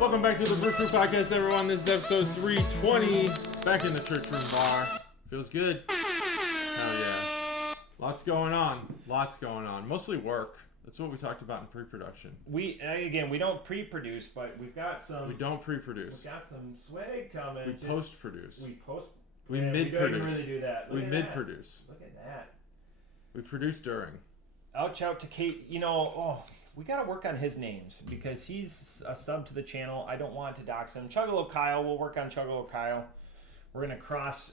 Welcome back to the Brew podcast, everyone. This is episode 320. Back in the church room bar. Feels good. Hell yeah. Lots going on. Mostly work. That's what we talked about in pre-production. We don't pre-produce, but we've got some. We don't pre-produce. We've got some swag coming. We post-produce. We mid-produce. We don't even really do that. We mid-produce. Look at that. We produce during. Ouch out to Kate. We got to work on his names because he's a sub to the channel. I don't want to dox him. Chuggalo Kyle. We'll work on Chuggalo Kyle. We're gonna cross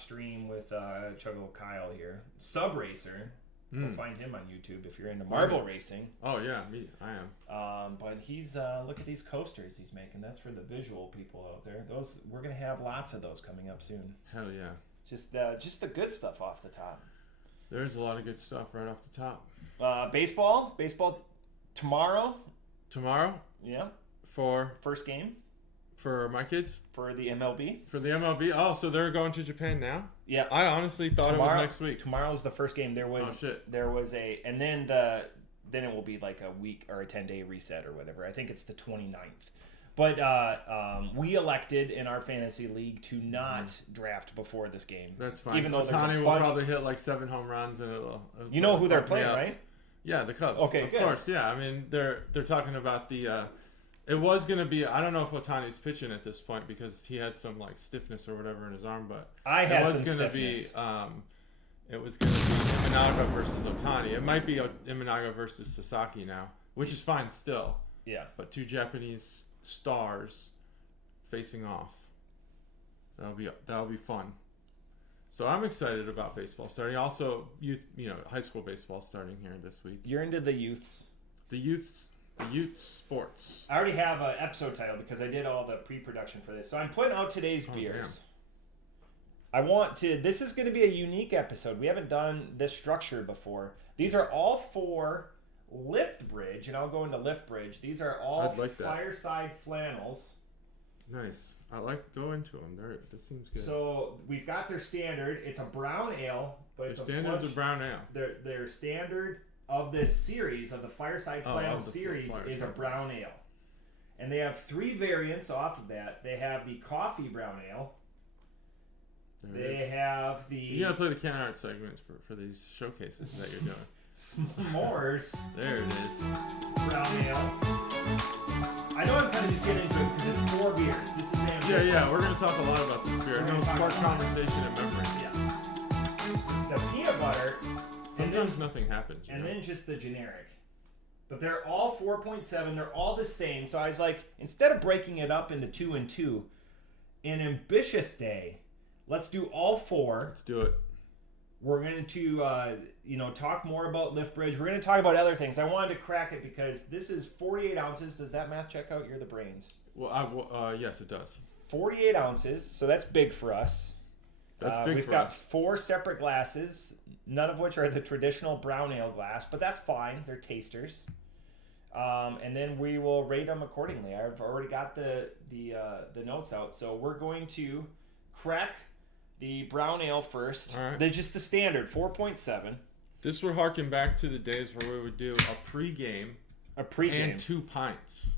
stream with Chuggalo Kyle here. Sub Racer. You'll find him on YouTube if you're into marble racing. Oh yeah, I am. But he's look at these coasters he's making. That's for the visual people out there. Those we're gonna have lots of those coming up soon. Hell yeah. Just the good stuff off the top. There's a lot of good stuff right off the top. Baseball tomorrow. Tomorrow? Yeah. For first game. For my kids? For the MLB. For the MLB? Oh, so they're going to Japan now? Yeah. I honestly thought it was next week. Tomorrow's the first game. There was and then then it will be like a week or a 10-day reset or whatever. I think it's the 29th. But we elected in our fantasy league to not draft before this game. That's fine. Even though Ohtani will probably hit like 7 home runs and it'll you know who they're playing, right? Yeah, the Cubs. Okay, of course. Yeah, I mean they're talking about the. It was gonna be. I don't know if Ohtani's pitching at this point because he had some like stiffness or whatever in his arm, but it was gonna be Imanaga versus Ohtani. It might be Imanaga versus Sasaki now, which is fine still. Yeah. But 2 Japanese stars facing off. That'll be fun. So I'm excited about baseball starting. Also, high school baseball starting here this week. You're into the youths. The youth sports. I already have an episode title because I did all the pre-production for this. So I'm putting out today's beers. Damn. This is going to be a unique episode. We haven't done this structure before. These are all 4 Lift Bridge, and I'll go into Lift Bridge. These are all Fireside Flannels. Nice. Go into them. This seems good. So we've got their standard. It's a brown ale, but the standard's a brown ale. Their standard of this series, of the Fireside Flannel series, is a brown ale. And they have 3 variants off of that. They have the coffee brown ale. They have the... You gotta play the can art segments for these showcases that you're doing. S'mores. There it is. Brown ale. I know I'm kind of just getting into it because it's 4 beers. This is ambitious. Yeah, we're gonna talk a lot about this beer. It'll spark conversation and memories. Yeah. The peanut butter... Sometimes nothing happens. And then just the generic. But they're all 4.7. They're all the same. So I was like, instead of breaking it up into 2 and 2, an ambitious day, let's do all 4. Let's do it. We're going to, talk more about Lift Bridge. We're going to talk about other things. I wanted to crack it because this is 48 ounces. Does that math check out? You're the brains. Well, yes, it does. 48 ounces. So that's big for us. That's big We've for got us. 4 separate glasses, none of which are the traditional brown ale glass, but that's fine. They're tasters. And then we will rate them accordingly. I've already got the notes out. So we're going to crack the brown ale first. All right. They're just the standard, 4.7. This would harken back to the days where we would do a pregame. And 2 pints.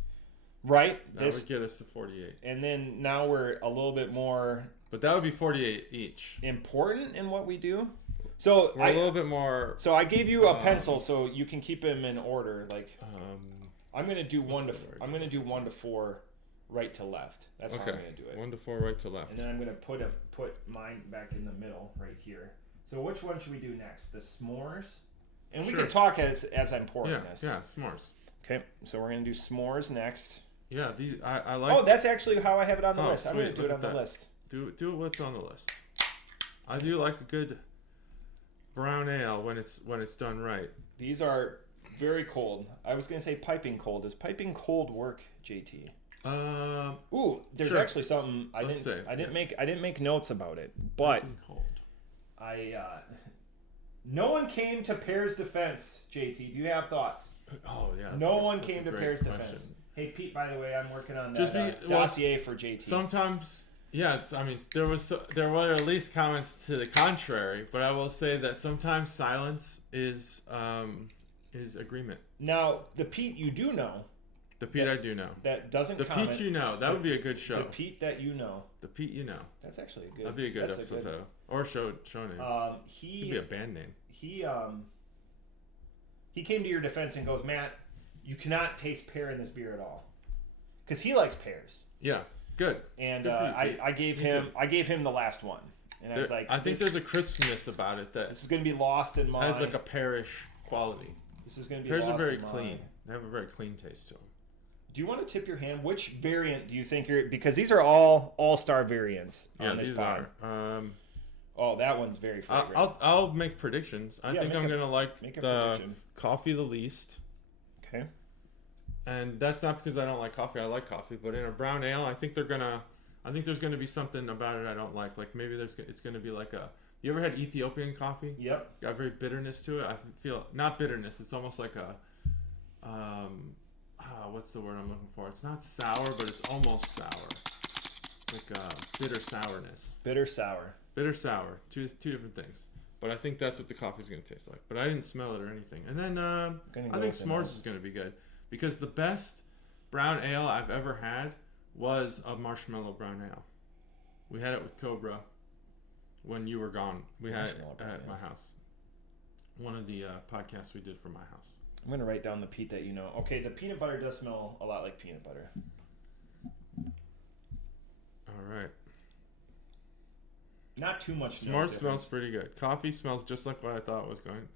Right. That would get us to 48. And then now we're a little bit more... But that would be 48 each. Important in what we do. So we're a little bit more. So I gave you a pencil so you can keep them in order. Like I'm gonna do 1 to 4, right to left. That's how I'm gonna do it. 1 to 4, right to left. And then I'm gonna put mine back in the middle right here. So which one should we do next? The s'mores, and we can talk as I'm pouring this. Yeah, s'mores. Okay, so we're gonna do s'mores next. Yeah, these I like. Oh, that's actually how I have it on the list. Sweet. I'm gonna do it on the list. Do what's on the list. I do like a good brown ale when it's done right. These are very cold. I was gonna say piping cold. Does piping cold work, JT? There's actually something I didn't make notes about it, but cold. No one came to Pear's defense. JT, do you have thoughts? Oh yeah. No one came to Pear's defense. Hey Pete, by the way, I'm working on that dossier for JT. Sometimes. Yeah, there were at least comments to the contrary, but I will say that sometimes silence is agreement. Now, the Pete you do know The Pete I do know. That doesn't The comment. Pete you know. That would be a good show. The Pete that you know. The Pete you know. That's actually a good. That'd be a good episode title. Or show name. Could be a band name. He came to your defense and goes, Matt, you cannot taste pear in this beer at all, because he likes pears. Yeah, good. And good I gave him the last one, and I was like, I think there's a crispness about it that this is going to be lost in mine. has like a pearish quality. This is going to be pears lost are very in clean. mine. They have a very clean taste to them. Do you want to tip your hand? Which variant do you think you're? Because these are all-star variants on this pod. Oh, that one's very fragrant. I'll make predictions. I think I'm gonna like the coffee the least. Okay. And that's not because I don't like coffee. I like coffee, but in a brown ale, I think there's gonna be something about it I don't like. Like maybe it's gonna be like a. You ever had Ethiopian coffee? Yep. Got very bitterness to it. I feel not bitterness. It's almost like a. What's the word I'm looking for? It's not sour, but it's almost sour. It's like bitter sourness. Bitter sour. Bitter sour. Two different things. But I think that's what the coffee's going to taste like. But I didn't smell it or anything. And then I think Smores is going to be good. Because the best brown ale I've ever had was a marshmallow brown ale. We had it with Cobra when you were gone. We had it at my house. One of the podcasts we did for my house. I'm going to write down the Pete that you know. Okay, the peanut butter does smell a lot like peanut butter. All right. Not too much. S'mores smells pretty good. Coffee smells just like what I thought it was going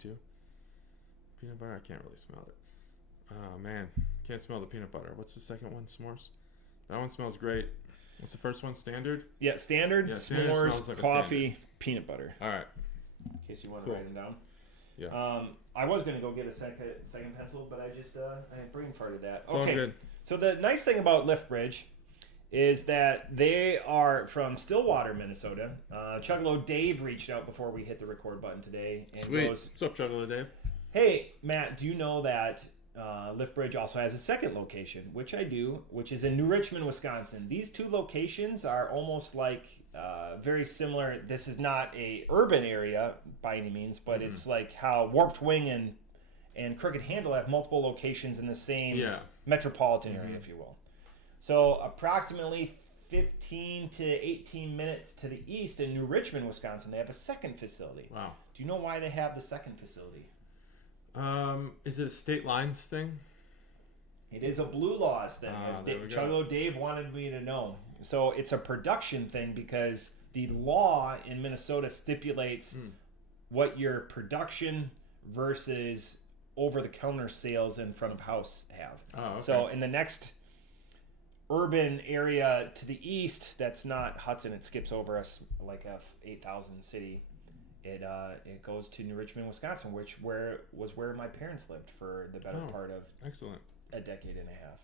to. Peanut butter, I can't really smell it. Oh, man. Can't smell the peanut butter. What's the second one? S'mores? That one smells great. What's the first one? Standard? Yeah, standard. Yeah, S'mores, like coffee, peanut butter. All right. In case you want to write them down. Yeah. I was going to go get a second pencil, but I just I brain farted that. It's all good. So the nice thing about Liftbridge is that they are from Stillwater, Minnesota. Chuggalo Dave reached out before we hit the record button today. And Sweet. Goes, What's up, Chuggalo Dave? Hey, Matt, do you know that Liftbridge also has a second location, which I do, which is in New Richmond, Wisconsin. These two locations are almost like very similar. This is not a urban area by any means, but it's like how Warped Wing and Crooked Handle have multiple locations in the same metropolitan area, if you will. So approximately 15 to 18 minutes to the east in New Richmond, Wisconsin, they have a second facility. Wow. Do you know why they have the second facility? Is it a state lines thing? It is a blue laws thing, as Chuggo Dave wanted me to know. So it's a production thing because the law in Minnesota stipulates what your production versus over-the-counter sales in front of house have. Oh, okay. So in the next urban area to the east, that's not Hudson. It skips over us like a 8,000 city. It goes to New Richmond, Wisconsin, which was where my parents lived for the better part of excellent a decade and a half.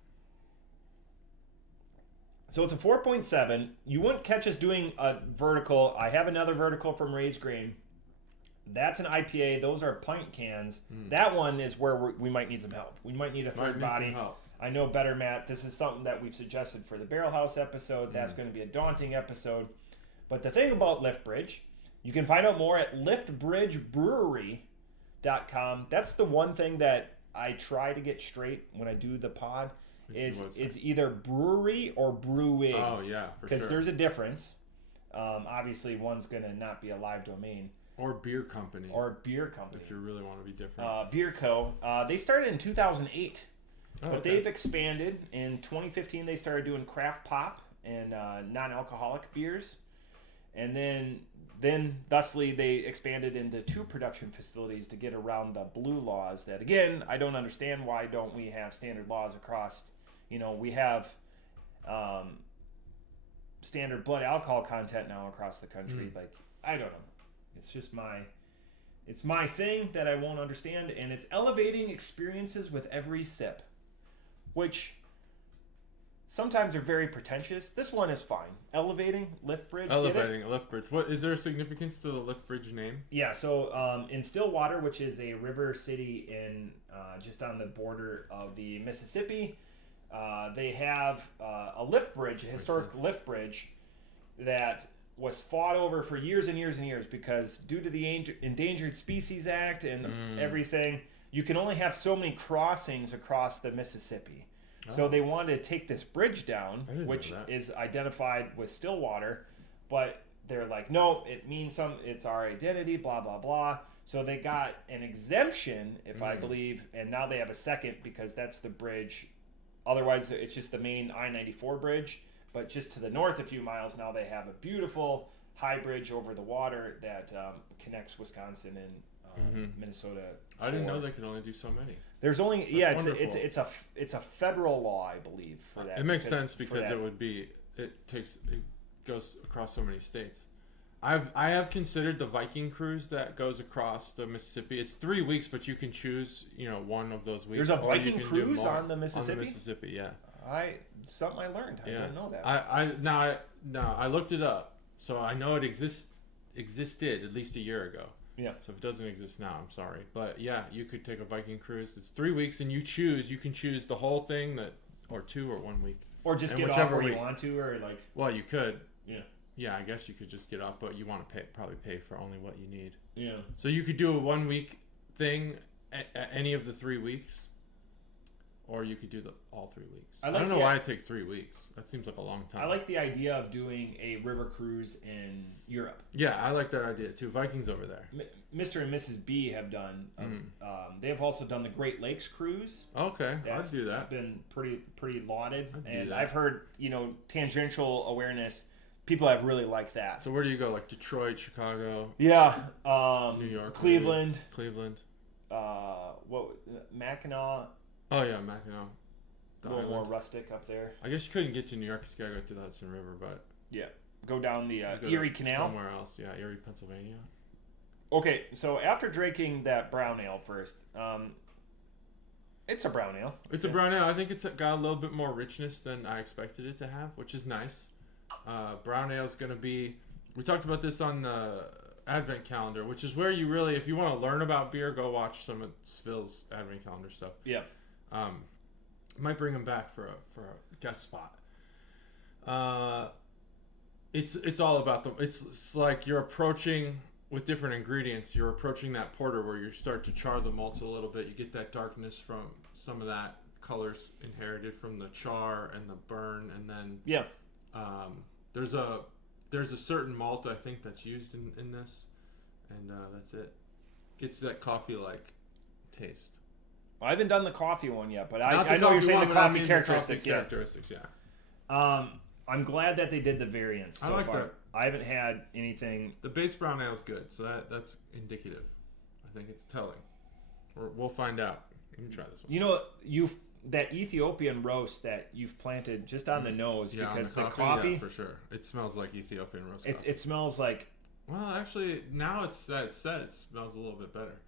So it's a 4.7. You wouldn't catch us doing a vertical. I have another vertical from Raised Grain. That's an IPA. Those are pint cans. That one is where we might need some help. We might need a third body. I know better, Matt. This is something that we've suggested for the Barrel House episode. That's going to be a daunting episode. But the thing about Liftbridge, you can find out more at liftbridgebrewery.com. That's the one thing that I try to get straight when I do the pod. Is either brewery or brewing. Oh, yeah, for sure. Because there's a difference. Obviously, one's going to not be a live domain. Or beer company. If you really want to be different. Beer Co. They started in 2008. But okay. they've expanded. In 2015, they started doing craft pop and non-alcoholic beers. And then thusly, they expanded into 2 production facilities to get around the blue laws that, again, I don't understand. Why don't we have standard laws across, we have standard blood alcohol content now across the country. Like, I don't know. It's just it's my thing that I won't understand. And it's elevating experiences with every sip, which sometimes are very pretentious. This one is fine. Elevating, Liftbridge. Liftbridge. What is there a significance to the Liftbridge name? Yeah, so in Stillwater, which is a river city in just on the border of the Mississippi, they have a lift bridge, a historic lift bridge that was fought over for years and years and years because due to the Endangered Species Act and everything, you can only have so many crossings across the Mississippi. So they wanted to take this bridge down, which is identified with Stillwater, but they're like, no, it means it's our identity, blah, blah, blah. So they got an exemption, if I believe, and now they have a second because that's the bridge. Otherwise, it's just the main I-94 bridge. But just to the north a few miles, now they have a beautiful high bridge over the water that connects Wisconsin and Minnesota. I didn't know they could only do so many. There's only it's a federal law, I believe, for that. It makes sense because it goes across so many states. I have considered the Viking cruise that goes across the Mississippi. It's 3 weeks, but you can choose one of those weeks. There's a Viking cruise on the Mississippi. On the Mississippi, yeah. Something I learned. I didn't know that. I looked it up, so I know it existed at least a year ago. Yeah. So if it doesn't exist now, I'm sorry. But yeah, you could take a Viking cruise. It's 3 weeks, and you can choose the whole thing or 2 or 1 week. Or just get off where you want to, or like. Well, you could. Yeah. Yeah, I guess you could just get off, but you want to probably pay for only what you need. Yeah. So you could do a 1 week thing at any of the 3 weeks, or you could do all 3 weeks. I don't know why it takes 3 weeks. That seems like a long time. I like the idea of doing a river cruise in Europe. Yeah, I like that idea too. Vikings over there. Mr. and Mrs. B have done. They have also done the Great Lakes cruise. Okay, I'd do that. Been pretty lauded, and I've heard tangential awareness. People have really liked that. So where do you go? Like Detroit, Chicago? Yeah, New York, Cleveland. Mackinac. Oh yeah, Mackinac. A little more rustic up there. I guess you couldn't get to New York because you gotta go through the Hudson River, but yeah, go down the Erie Canal. Somewhere else, yeah, Erie, Pennsylvania. Okay, so after drinking that brown ale first, it's a brown ale. It's a brown ale. I think it's got a little bit more richness than I expected it to have, which is nice. Brown ale is going to be. We talked about this on the Advent calendar, which is where you really, if you want to learn about beer, go watch some of Phil's Advent calendar stuff. Yeah. Might bring him back for a guest spot. It's all about the. It's like you're approaching with different ingredients. You're approaching that porter where you start to char the malts a little bit. You get that darkness from some of that colors inherited from the char and the burn, and then there's a certain malt I think that's used in this, and that's it. Gets that coffee-like taste. Well, I haven't done the coffee one yet, but I know you're saying the coffee characteristics. Yeah. I'm glad that they did the variants so I like far. that. I haven't had anything. The base brown ale is good, so that's indicative. I think it's telling. We'll find out. Let me try this one. That Ethiopian roast that you've planted just on the nose because the coffee yeah, for sure. It smells like Ethiopian roast coffee. It smells like. Well, actually, now it smells a little bit better.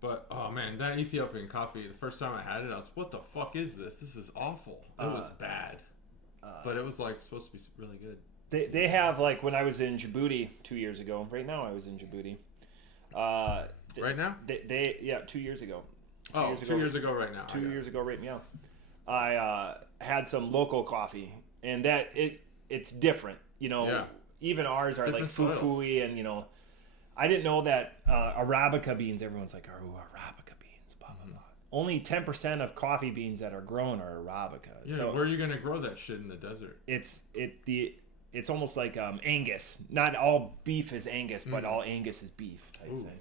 But oh man, that Ethiopian coffee. The first time I had it, I was, "What the fuck is this? This is awful." It was bad, but it was like supposed to be really good. They have like when I was in Djibouti 2 years ago. Right now, I was in Djibouti. Right now? 2 years ago. 2 years ago right now. 2 years ago right now. I had some local coffee, and that it's different. Even ours are different like foo-foo-y, and I didn't know that Arabica beans. Everyone's like, "Oh, Arabica beans." Blah blah blah. Only 10% of coffee beans that are grown are Arabica. Yeah, so where are you gonna grow that shit in the desert? It's almost like Angus. Not all beef is Angus, but all Angus is beef type thing.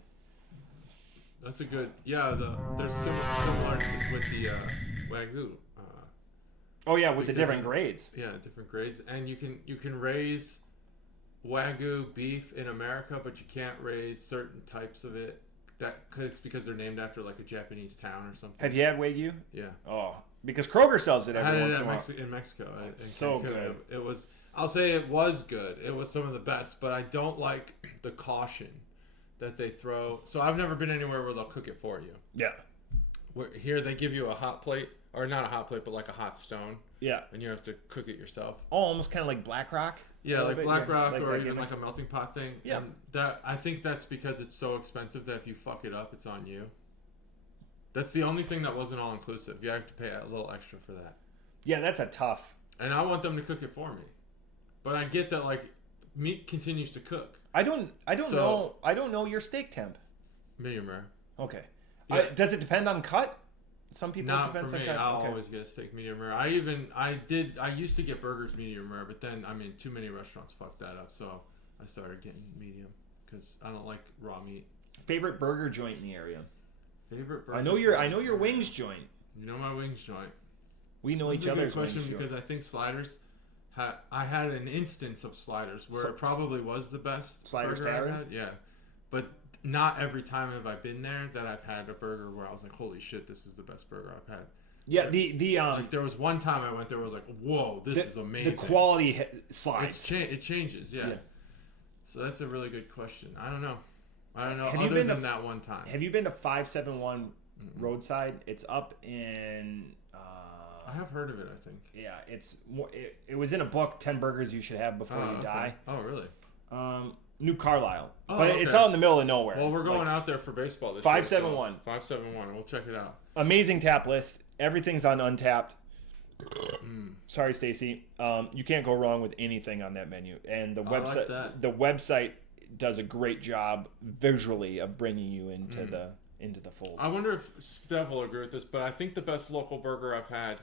That's a good. Yeah, there's similar with the Wagyu. With the different grades. Yeah, different grades, and you can raise Wagyu beef in America, but you can't raise certain types of it. It's because they're named after like a Japanese town or something. Have you had Wagyu? Yeah. Oh, because Kroger sells it every once in a while. In Mexico. It's so good. It was. I'll say it was good. It was some of the best, but I don't like the caution that they throw. So I've never been anywhere where they'll cook it for you. Yeah. Here they give you a hot plate, or not a hot plate, but like a hot stone. Yeah. And you have to cook it yourself. Oh, almost kind of like Black Rock. Yeah, like Black Rock, or even like a melting pot thing. Yeah. And I think that's because it's so expensive that if you fuck it up, it's on you. That's the only thing that wasn't all inclusive. You have to pay a little extra for that. Yeah, that's a tough. And I want them to cook it for me. But I get that like meat continues to cook. I don't know your steak temp. Medium rare. Okay. Yeah. Does it depend on cut? Some people Not depends for me. on cut. I'll Okay. always get a steak medium rare. I used to get burgers medium rare, but then too many restaurants fucked that up, so I started getting medium because I don't like raw meat. Favorite burger joint in the area? Favorite burger? I know your wings joint. You know my wings joint. We know This each is a good other's question wings because joint. I think Sliders. I had an instance of Sliders where it probably was the best Sliders burger Tavern? I've had. Yeah, but not every time have I been there that I've had a burger where I was like, "Holy shit, this is the best burger I've had." Yeah, the Like there was one time I went there, where I was like, "Whoa, this is amazing." The quality slides. It changes, yeah. Yeah. So that's a really good question. I don't know. Have you Other been than to- that one time. Have you been to 571 Roadside? It's up in. I have heard of it. I think. Yeah, it's more. It was in a book, 10 burgers you should have before you okay. die. Oh, really? New Carlisle, Oh, but okay. it's out in the middle of nowhere. Well, we're going Like, out there for baseball this 571. year. 571. We'll check it out. Amazing tap list. Everything's on Untapped. Sorry, Stacy. You can't go wrong with anything on that menu, and the I like website. that. The website does a great job visually of bringing you into the fold. I wonder if Steph will agree with this, but I think the best local burger I've had,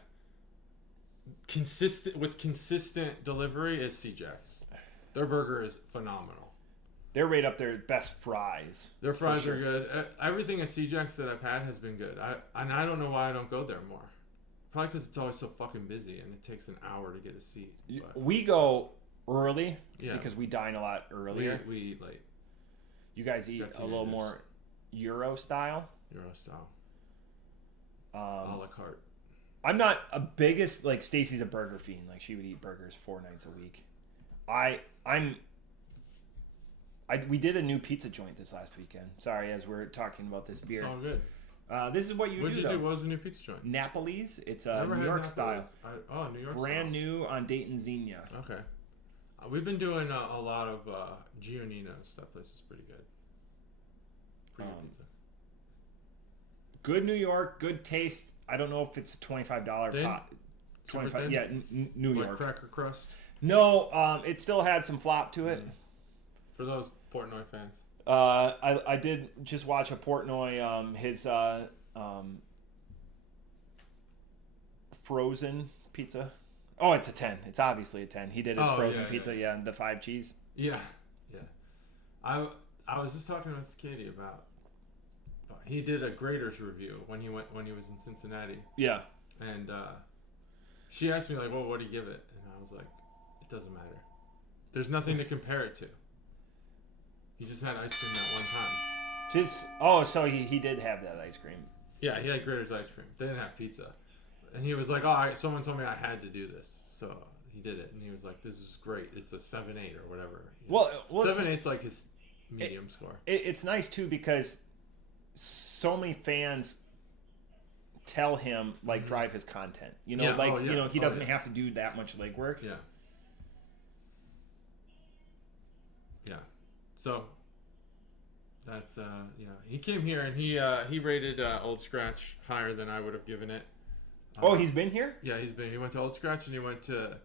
consistent delivery, is C-Jack's. Their burger is phenomenal. They're right up there, best fries. Their fries sure. are good. Everything at C-Jack's that I've had has been good. I don't know why I don't go there more. Probably because it's always so fucking busy and it takes an hour to get a seat. But We go early Yeah. because we dine a lot earlier. we eat late, You guys eat Got a little teenagers. more Euro style. Euro style, a la carte. I'm not a biggest like Stacy's a burger fiend. Like she would eat burgers 4 nights a week. We did a new pizza joint this last weekend. Sorry, as we're talking about this beer. It's all good. This is what you What do. did you though. do? What was the new pizza joint? Napoli's. It's a Never New had York Napoli's. style. New York Brand style. new on Dayton Xenia. Okay. We've been doing a lot of Giannino's. That place is pretty good. Pretty good pizza. Good New York, good taste. I don't know if it's a $25 Thin? pot. Super 25. thin? Yeah, New Like York. cracker crust. No, it still had some flop to it. For those Portnoy fans. I did just watch a Portnoy his frozen pizza. Oh, it's a 10. It's obviously a 10. He did his frozen pizza, and the 5 cheese. Yeah. I was just talking with Katie about. He did a Graders review when he was in Cincinnati, Yeah. and she asked me like, "Well, what do you give it?" And I was like, "It doesn't matter. There's nothing to compare it to. He just had ice cream that one time." So he did have that ice cream. Yeah, he had Graders ice cream. They didn't have pizza, and he was like, "Oh, someone told me I had to do this, so he did it." And he was like, "This is great. It's a 7.8 or whatever." Well, 7.8's like his medium score. It's nice too because so many fans tell him like drive his content. You know, Yeah. he doesn't have to do that much legwork. Yeah. Yeah. So that's he came here and he rated Old Scratch higher than I would have given it. He's been here? Yeah, he went to Old Scratch and he went to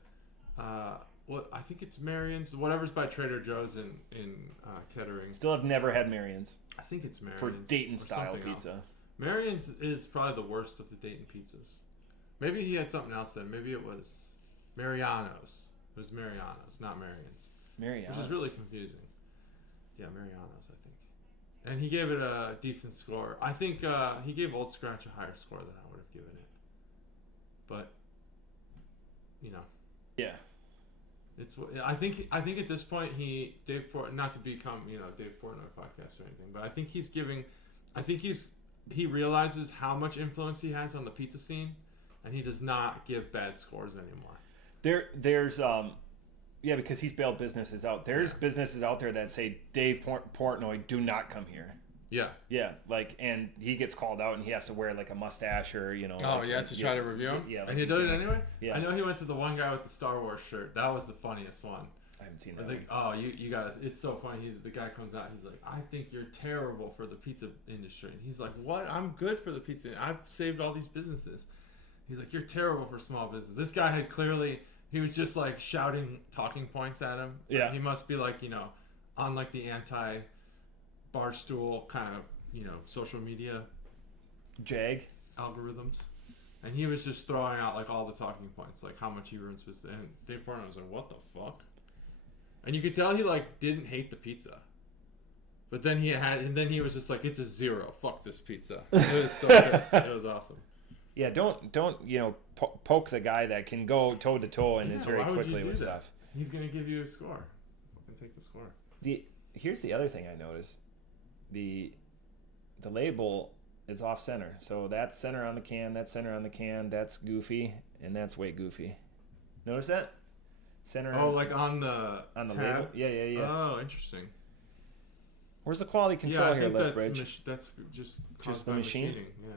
I think it's Marion's, whatever's by Trader Joe's in Kettering. Still have never had Marion's I think it's Marion's for Dayton or style something pizza. else. Marion's is probably the worst of the Dayton pizzas. Maybe he had something else then. Maybe it was Mariano's. It was Mariano's, not Marion's. Marion's. Which is really confusing. Yeah, Mariano's, I think. And he gave it a decent score. I think he gave Old Scratch a higher score than I would have given it. But, Yeah. it's. I think at this point not to become Dave Portnoy podcast or anything, but I think he realizes how much influence he has on the pizza scene, and he does not give bad scores anymore. There's because he's bailed businesses out. There's businesses out there that say Dave Portnoy, do not come here. Yeah. Yeah, and he gets called out and he has to wear like a mustache or To try to review him? Yeah, and he did it anyway? Yeah. I know he went to the one guy with the Star Wars shirt. That was the funniest one. I haven't seen I that. think, you got it. It's so funny. The guy comes out. He's like, "I think you're terrible for the pizza industry." And he's like, "What? I'm good for the pizza. I've saved all these businesses." He's like, "You're terrible for small business." This guy had he was just like shouting talking points at him. Yeah. He must be like, on like the anti Barstool kind of, social media Jag. algorithms. And he was just throwing out like all the talking points, like how much he ruins this. And Dave Portnoy was like, "What the fuck?" And you could tell he like didn't hate the pizza, but then he was just like, "It's a 0. Fuck this pizza." It was so pissed. It was awesome. Yeah, don't poke the guy that can go toe to toe and is very why would you quickly do with that? stuff. He's gonna give you a score. Fucking take the score. Here's the other thing I noticed. The label is off center, so that's center on the can, that's center on the can, that's goofy, and that's way goofy. Notice that? Center. Oh, like on the tab? Label? Yeah. Oh, interesting. Where's the quality control I here, think Lethbridge? that's just the machine. machining. Yeah.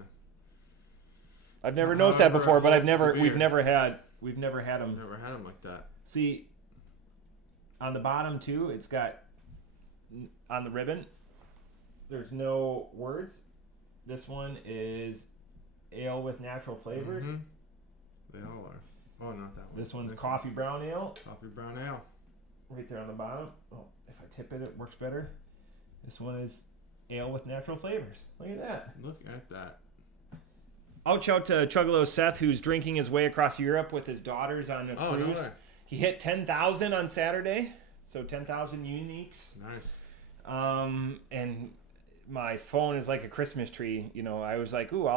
I've never noticed that before, but we've never had them. Never had them like that. See, on the bottom too, it's got on the ribbon. There's no words. This one is ale with natural flavors. Mm-hmm. They all are. Oh, not that one. This one's coffee brown ale. Coffee brown ale. Right there on the bottom. Oh, if I tip it, it works better. This one is ale with natural flavors. Look at that. Look at that. Ouch out to Chuggalos Seth, who's drinking his way across Europe with his daughters on a cruise. No way. He hit 10,000 on Saturday, so 10,000 uniques. Nice. And my phone is like a Christmas tree. I was like, ooh,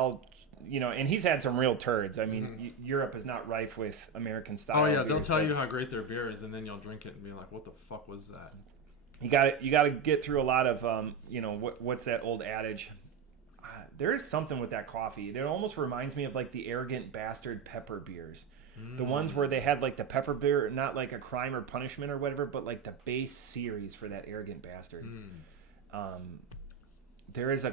and he's had some real turds. I mean, Europe is not rife with American style. Oh yeah, they'll tell you how great their beer is, and then you'll drink it and be like, what the fuck was that? You got to get through a lot of, what's that old adage? There is something with that coffee. It almost reminds me of like the Arrogant Bastard pepper beers. The ones where they had like the pepper beer, not like a Crime or Punishment or whatever, but like the base series for that Arrogant Bastard. There's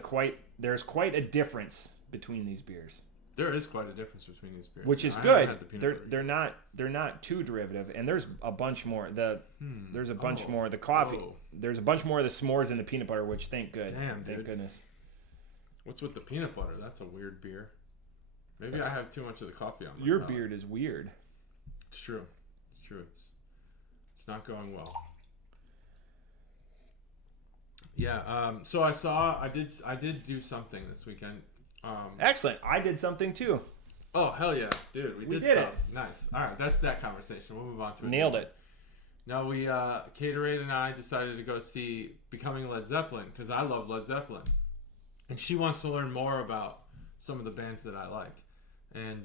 quite a difference between these beers. There is quite a difference between these beers, which is good. They're not too derivative, and there's a bunch more. There's a bunch more. The coffee. Whoa. There's a bunch more of the s'mores and the peanut butter, which thank Damn, thank goodness. What's with the peanut butter? That's a weird beer. Maybe I have too much of the coffee on my Your palate. beard is weird. It's true. It's true. It's not going well. Yeah. So I did do something this weekend. Excellent. I did something too. Oh hell yeah, dude! We did stuff. Nice. All right, that's that conversation. We'll move on to it. Nailed it. No, we Caterade and I decided to go see Becoming Led Zeppelin because I love Led Zeppelin, and she wants to learn more about some of the bands that I like, and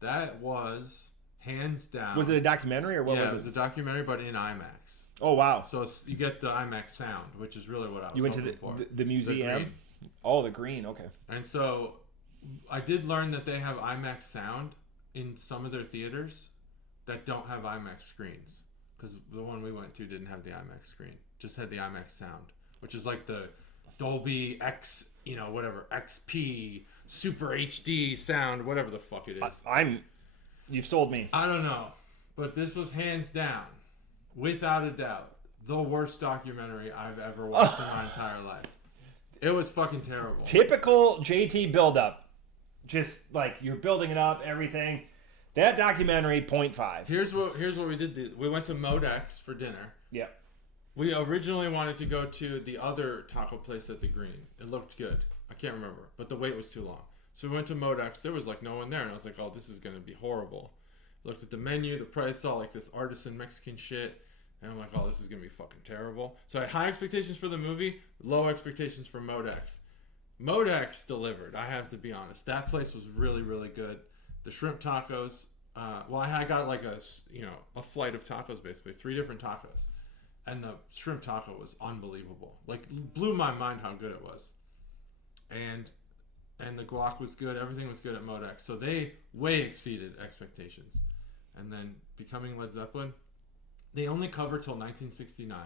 that was hands down. Was it a documentary or what was it? Yeah, it was a documentary, but in IMAX. Oh wow! So you get the IMAX sound, which is really what I was. You went to the museum. The green. Okay. And so I did learn that they have IMAX sound in some of their theaters that don't have IMAX screens, because the one we went to didn't have the IMAX screen, just had the IMAX sound, which is like the Dolby X, whatever, XP, Super HD sound, whatever the fuck it is. You've sold me. I don't know, but this was hands down, without a doubt, the worst documentary I've ever watched in my entire life. It was fucking terrible. Typical JT buildup. Just like you're building it up, everything. That documentary, 0.5. Here's what we did. We went to Modex for dinner. Yeah. We originally wanted to go to the other taco place at the Green. It looked good. I can't remember, but the wait was too long. So we went to Modex. There was like no one there, and I was like, "Oh, this is gonna be horrible." Looked at the menu, the price, saw like this artisan Mexican shit. And I'm like, oh, this is going to be fucking terrible. So I had high expectations for the movie, low expectations for Modex. Modex delivered, I have to be honest. That place was really, really good. The shrimp tacos, I got like a flight of tacos basically, 3 different tacos. And the shrimp taco was unbelievable. Like, blew my mind how good it was. And the guac was good. Everything was good at Modex. So they way exceeded expectations. And then Becoming Led Zeppelin, they only cover till 1969,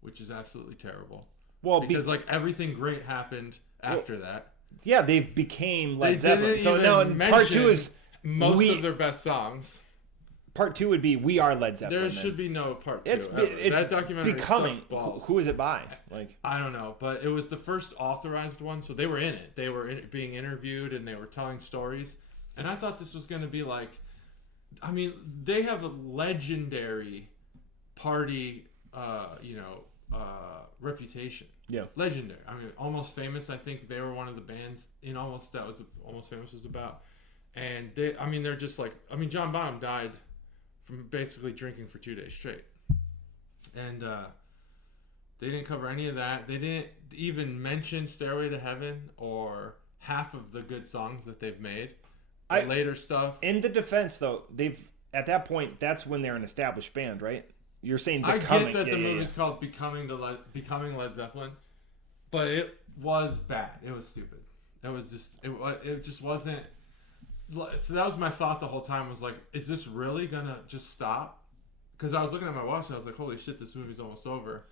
which is absolutely terrible. Well, because like everything great happened after that. Yeah, they became Led Zeppelin. So now part 2 is most of their best songs. Part 2 would be We Are Led Zeppelin. There should be no part 2. It's that documentary becoming. Balls. Who is it by? Like I don't know, but it was the first authorized one, so they were in it. They were being interviewed and they were telling stories. And I thought this was going to be like, they have a legendary party, reputation. Yeah. Legendary. I mean, Almost Famous. I think they were one of the bands in Almost Famous was about. And they're just like, John Bonham died from basically drinking for 2 days straight. And they didn't cover any of that. They didn't even mention Stairway to Heaven or half of the good songs that they've made. Later stuff. In the defense, though, at that point, that's when they're an established band, right? You're saying I get that the movie's called Becoming Led Zeppelin, but it was bad. It was stupid. It was just it just wasn't. So that was my thought the whole time. Was like, is this really gonna just stop? Because I was looking at my watch and I was like, holy shit, this movie's almost over.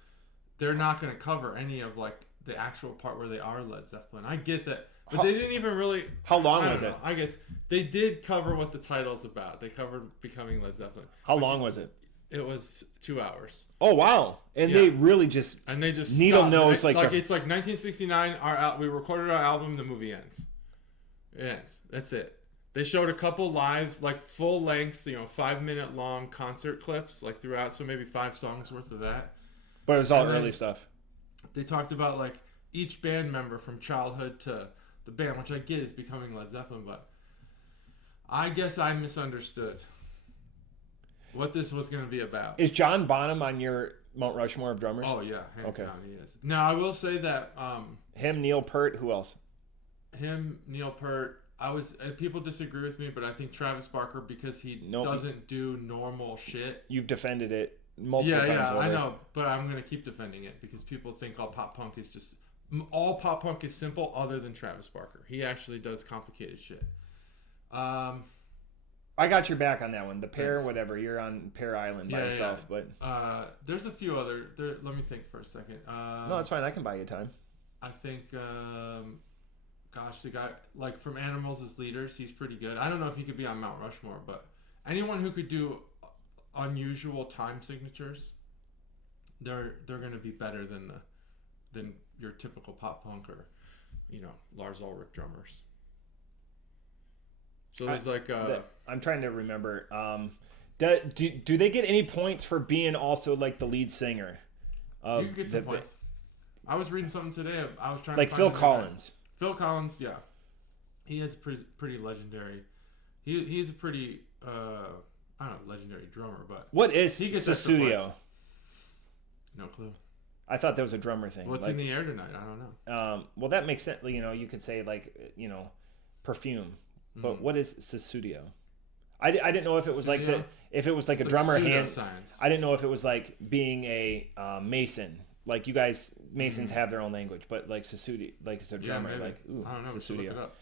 They're not gonna cover any of like the actual part where they are Led Zeppelin. I get that. But they didn't even really... How long was it? I guess they did cover what the title's about. They covered Becoming Led Zeppelin. How long was it? It was 2 hours. Oh, wow. And they really just... And they just... Needle nose like it's like 1969. We recorded our album. The movie ends. It ends. That's it. They showed a couple live, like full length, 5-minute long concert clips, like throughout. So maybe 5 songs worth of that. But it was all early stuff. They talked about like each band member from childhood to the band, which I get is becoming Led Zeppelin, but I guess I misunderstood what this was going to be about. Is John Bonham on your Mount Rushmore of drummers? Oh yeah, hands down he is. Now I will say that him, Neil Peart, who else? Him, Neil Peart. People disagree with me, but I think Travis Barker, because he doesn't do normal shit. You've defended it multiple times. Yeah, I know, but I'm going to keep defending it because people think all pop punk is just... All pop punk is simple other than Travis Barker. He actually does complicated shit. I got your back on that one. The Pear, whatever. You're on Pear Island by yourself. Yeah. But there's a few other... let me think for a second. No, it's fine. I can buy you time. I think... the guy... Like, from Animals as Leaders, he's pretty good. I don't know if he could be on Mount Rushmore, but anyone who could do unusual time signatures, they're going to be better than your typical pop punk or, Lars Ulrich drummers. So there's I'm trying to remember. Do they get any points for being also like the lead singer? You can get some points. I was reading something today. I was trying to find Phil Collins. Phil Collins, yeah, he is pretty legendary. He's a pretty legendary drummer. But what is he gets the studio? No clue. I thought that was a drummer thing. What's in the air tonight? I don't know. Well, that makes sense. You could say perfume, but what is Susudio? I didn't know if it was like a drummer hand. Science. I didn't know if it was like being a mason. Like you guys, masons have their own language, but like Susudio, like it's a drummer. Yeah, like I don't know. Susudio. Look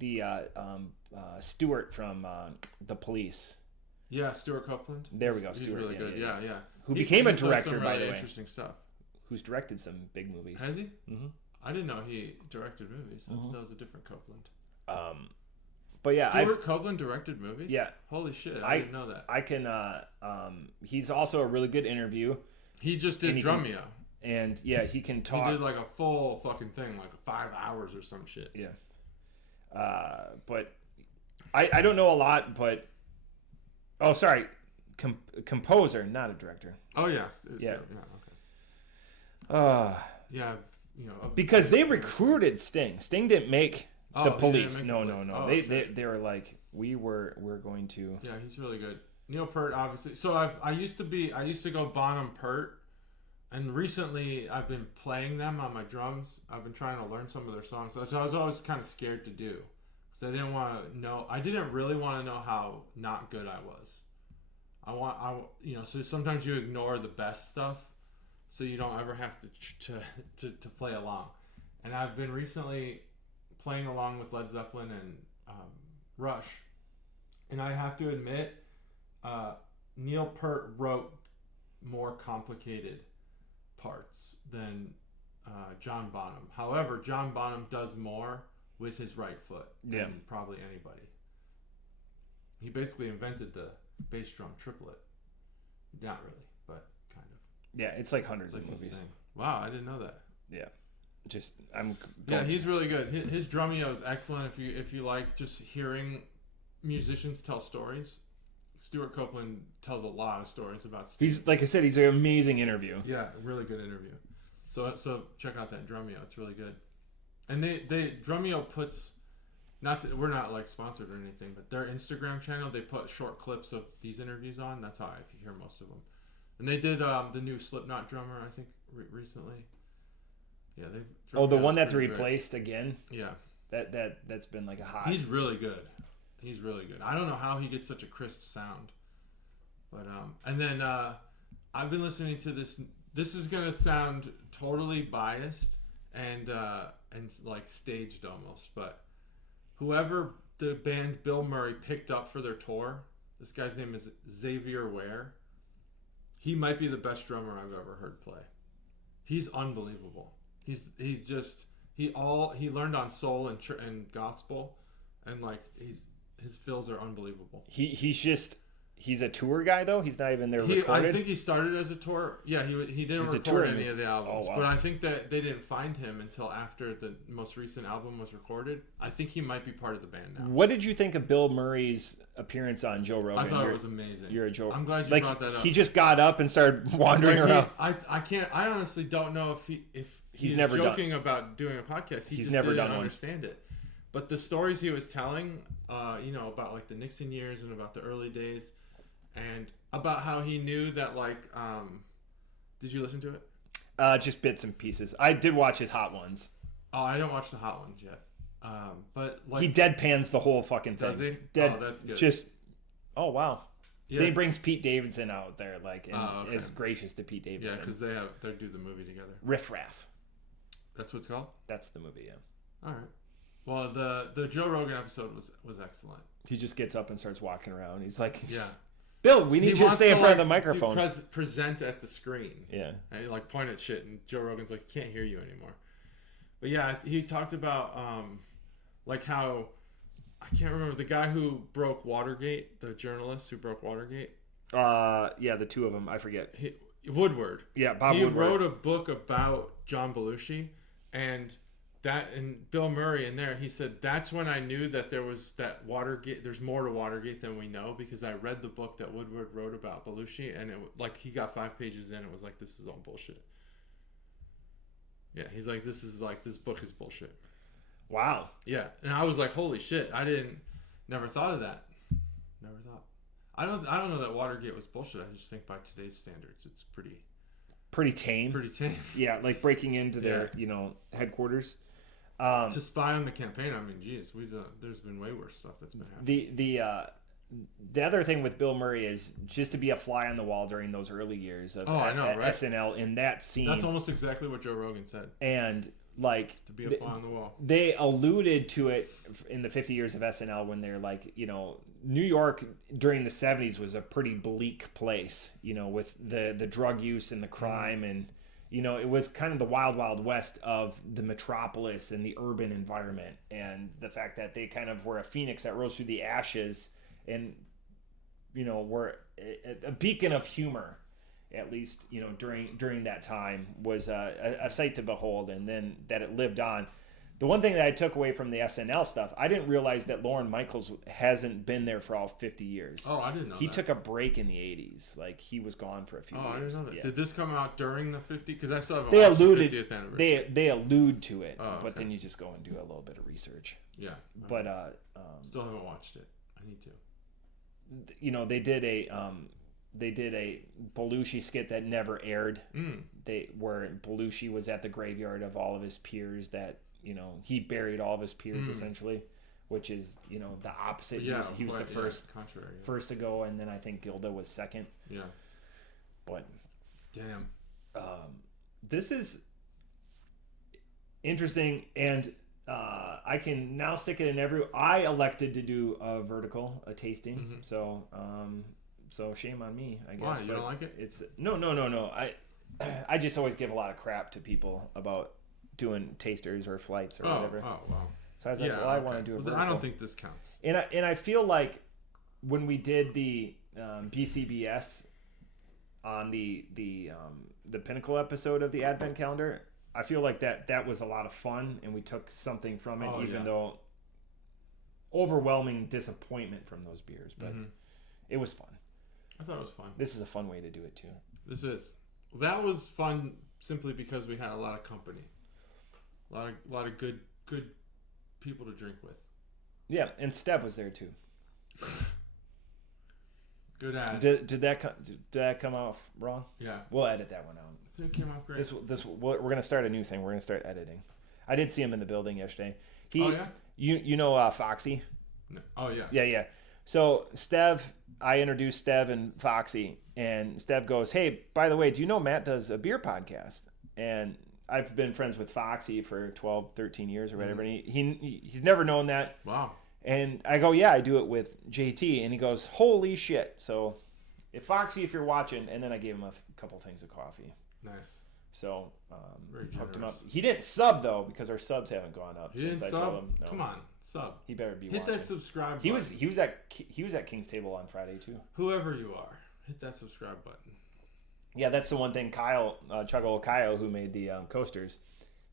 it up. Stuart from The Police. Yeah, Stuart Copeland. There we go. He's Stuart, really good. Yeah. Who became a director, some by the way. Interesting stuff. Who's directed some big movies. Has he? Mm-hmm. I didn't know he directed movies. That was a different Copeland. But yeah, Stuart Copeland directed movies? Yeah. Holy shit, I didn't know that. I can, he's also a really good interview. He just did Drumeo. And yeah, he can talk. He did like a full fucking thing, like 5 hours or some shit. Yeah. But I don't know a lot, but... Oh, sorry. Composer, not a director. Oh, yes. Yeah. Okay. Because they recruited Sting. Sting didn't make the Police. Didn't make No. the Police. Oh, they were like, we're going to... Yeah, he's really good. Neil Peart, obviously. So I used to go Bonham Peart, and recently I've been playing them on my drums. I've been trying to learn some of their songs, which I was always kind of scared to do, because I didn't really want to know how not good I was. So sometimes you ignore the best stuff, so you don't ever have to play along. And I've been recently playing along with Led Zeppelin and Rush, and I have to admit, Neil Peart wrote more complicated parts than John Bonham. However, John Bonham does more with his right foot than probably anybody. He basically invented the bass drum triplet. Not really, but kind of. Yeah, it's like hundreds of movies. Wow, I didn't know that. Yeah. He's really good. His Drumeo is excellent if you like just hearing musicians tell stories. Stuart Copeland tells a lot of stories about Steve. He's, like I said, he's an amazing interview. Yeah, really good interview. So check out that Drumeo. It's really good. And they Drumeo puts, we're not like sponsored or anything, but their Instagram channel, they put short clips of these interviews on. That's how I hear most of them. And they did the new Slipknot drummer, I think, recently. Yeah, the one that's replaced again. Yeah, that's been like a hot. He's really good. He's really good. I don't know how he gets such a crisp sound, but and then I've been listening to this. This is gonna sound totally biased and like staged almost, but whoever the band Bill Murray picked up for their tour, this guy's name is Xavier Ware. He might be the best drummer I've ever heard play. He's unbelievable. He learned on soul and gospel, and like his fills are unbelievable. He's a tour guy though. He's not even there recorded. I think he started as a tour. Yeah, he didn't record any of the albums, but I think that they didn't find him until after the most recent album was recorded. I think he might be part of the band now. What did you think of Bill Murray's appearance on Joe Rogan? I thought it was amazing. You're a Joe. I'm glad you brought that up. He just got up and started wandering around. I honestly don't know if he's never joking about doing a podcast. He just didn't understand it. But the stories he was telling, about like the Nixon years and about the early days, and about how he knew that like, did you listen to it? Just bits and pieces. I did watch his Hot Ones. Oh, I didn't watch the Hot Ones yet. But like, he deadpans the whole fucking thing. Does he? Oh, that's good. Oh wow. Yes. He brings Pete Davidson out there, like, and is gracious to Pete Davidson. Yeah, because they do the movie together. Riff Raff. That's what it's called? That's the movie, yeah. All right. Well, the Joe Rogan episode was excellent. He just gets up and starts walking around. He's like, yeah, Bill, we need you to stay in front of the microphone. Present at the screen. Yeah. And like point at shit, and Joe Rogan's like, can't hear you anymore. But yeah, he talked about like how, I can't remember, the guy who broke Watergate, the journalist who broke Watergate. Yeah, the two of them, I forget. Woodward. Yeah, Bob Woodward. He wrote a book about John Belushi, and Bill Murray in there, he said, that's when I knew that there was that Watergate, there's more to Watergate than we know, because I read the book that Woodward wrote about Belushi, and he got 5 pages in, it was like, this is all bullshit. Yeah, he's like, this book is bullshit. Wow. Yeah, and I was like, holy shit, never thought of that. Never thought. I don't know that Watergate was bullshit. I just think by today's standards, it's pretty tame. Pretty tame. Yeah, like breaking into their, headquarters. To spy on the campaign, I mean, geez, there's been way worse stuff that's been happening. The other thing with Bill Murray is just to be a fly on the wall during those early years of SNL in that scene. That's almost exactly what Joe Rogan said. And like, to be a fly on the wall. They alluded to it in the 50 years of SNL when they're like, New York during the 70s was a pretty bleak place, with the drug use and the crime, and it was kind of the wild, wild west of the metropolis and the urban environment, and the fact that they kind of were a phoenix that rose through the ashes and, were a beacon of humor, at least, during that time, was a sight to behold, and then that it lived on. The one thing that I took away from the SNL stuff, I didn't realize that Lorne Michaels hasn't been there for all 50 years. Oh, I didn't know He took a break in the 80s. Like, he was gone for a few years. Oh, I didn't know that. Yeah. Did this come out during the 50th? Because I still haven't watched the 50th anniversary. They allude to it, okay. But then you just go and do a little bit of research. Yeah. But, still haven't watched it. I need to. They did a Belushi skit that never aired. Where Belushi was at the graveyard of all of his peers that, he buried all of his peers essentially, which is, the opposite. Yeah, he was the first, contrary, first to go, and then I think Gilda was second. Yeah. But damn. This is interesting, and I can now stick it in I elected to do a vertical, a tasting. So shame on me, I guess. Why? You don't like it? It's no. I just always give a lot of crap to people about doing tasters or flights or whatever. Oh, wow. So I was like, I want to do a vertical. I don't think this counts. And I feel like when we did the BCBS on the Pinnacle episode of the Advent Calendar, I feel like that was a lot of fun, and we took something from it, even though overwhelming disappointment from those beers. But It was fun. I thought it was fun. This is a fun way to do it too. This is. That was fun simply because we had a lot of company. A lot of good people to drink with. Yeah, and Steph was there too. Good ad. Did that come off wrong? Yeah. We'll edit that one out. It came out great. We're gonna start a new thing. We're gonna start editing. I did see him in the building yesterday. Oh yeah. You know Foxy? No. Oh yeah. Yeah. So I introduced Stev and Foxy, and Stev goes, "Hey, by the way, do you know Matt does a beer podcast?" And I've been friends with Foxy for 12, 13 years or whatever, and he's never known that. Wow. And I go, "Yeah, I do it with JT," and he goes, "Holy shit!" So, Foxy, if you're watching, and then I gave him a couple things of coffee. Nice. So, Very hooked him up. generous. He didn't sub though because our subs haven't gone up He didn't since I sub? told him. No. Come on, sub. He better be Hit watching. that subscribe He button. was at King's Table on Friday too. Whoever you are, hit that subscribe button. Yeah, that's the one thing. Kyle, Chuggalos Kyle, who made the coasters,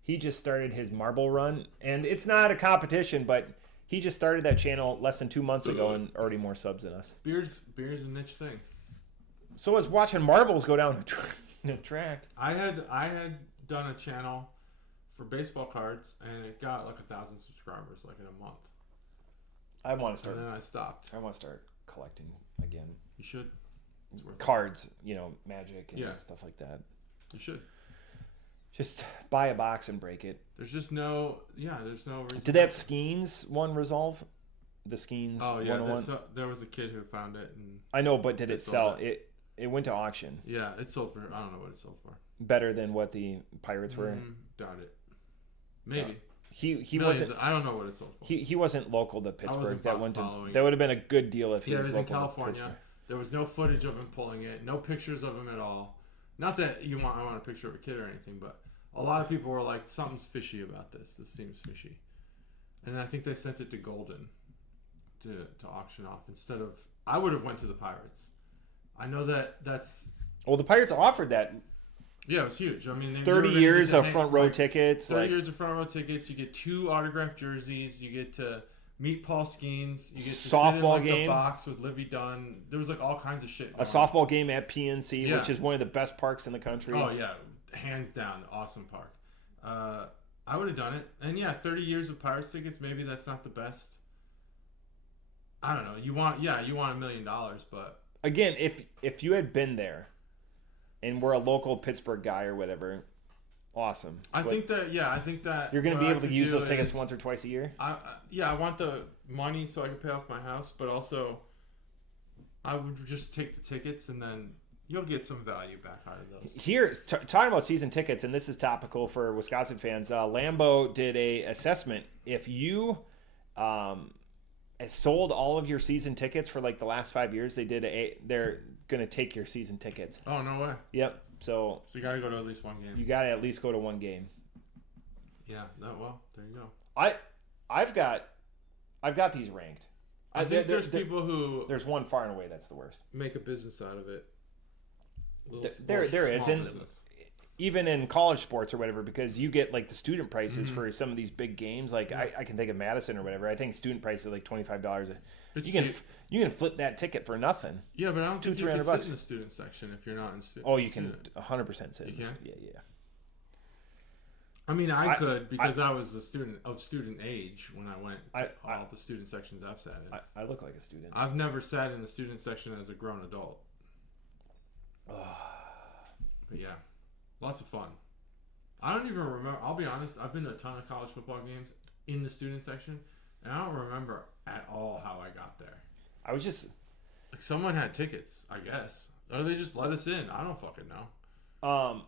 he just started his marble run, and it's not a competition, but he just started that channel less than 2 months ago, and already more subs than us. Beer's a niche thing. So is watching marbles go down the track. I had done a channel for baseball cards, and it got like 1,000 subscribers like in a month. I want to start. And then I stopped. I want to start collecting again. You should. It's worth it. Cards, Magic and Yeah. stuff like that. You should. Just buy a box and break it. There's just no reason. Did that Skeens one resolve? The Skeens Oh yeah, 101? there was a kid who found it, and I know, but did it sold sell? It went to auction. yeah, it sold for, I don't know what it sold for. Better than what the Pirates were. Doubt it. Maybe. He Millions. wasn't. I don't know what it sold for. He wasn't local to Pittsburgh. wasn't That went to. following That would have been a good deal if he Yeah, it was was in local to California. Pittsburgh. There was no footage of him pulling it, no pictures of him at all. Not that I want a picture of a kid or anything, but a lot of people were like, something's fishy about this. This seems fishy. And I think they sent it to Golden to auction off instead of, I would have went to the Pirates. I know that's, Well, the Pirates offered that yeah, it was huge. I mean, 30 years of front row tickets. 30 years of front row tickets. You get 2 autographed jerseys. You get to meet Paul Skeens. You get to sit in Softball like game. the box with Livy Dunn. There was like all kinds of shit. A softball game at PNC, Yeah. which is one of the best parks in the country. Oh yeah, hands down, awesome park. I would have done it. And yeah, 30 years of Pirates tickets. Maybe that's not the best. I don't know. You want $1 million, but Again, if you had been there, and we're a local Pittsburgh guy or whatever, awesome. I think that You're going to what be I able to could use do those tickets is- once or twice a year. I want the money so I can pay off my house, but also I would just take the tickets and then you'll get some value back out of those. Here, talking about season tickets, and this is topical for Wisconsin fans. Lambeau did a assessment. If you sold all of your season tickets for like the last 5 years, they're going to take your season tickets. Oh, no way. Yep. So you got to go to at least one game. you got to at least go to one game. Yeah. Well, there you go. I've got these ranked. I think there's people who There's one far and away that's the worst. make a business out of it. There is, and business. even in college sports or whatever, because you get like the student prices for some of these big games. Like I can think of Madison or whatever. I think student price is like $25. It's You can cheap. you can flip that ticket for nothing. Yeah, but I don't think you can $200-300 sit in the student section if you're not in student. Oh, you can 100% sit. You can? Yeah. I mean, I could because I was a student of student age when I went to all the student sections I've sat in. I look like a student. I've never sat in the student section as a grown adult. But yeah, lots of fun. I don't even remember. I'll be honest. I've been to a ton of college football games in the student section, and I don't remember at all how I got there. I was just Like someone had tickets, I guess, or they just let us in. I don't fucking know.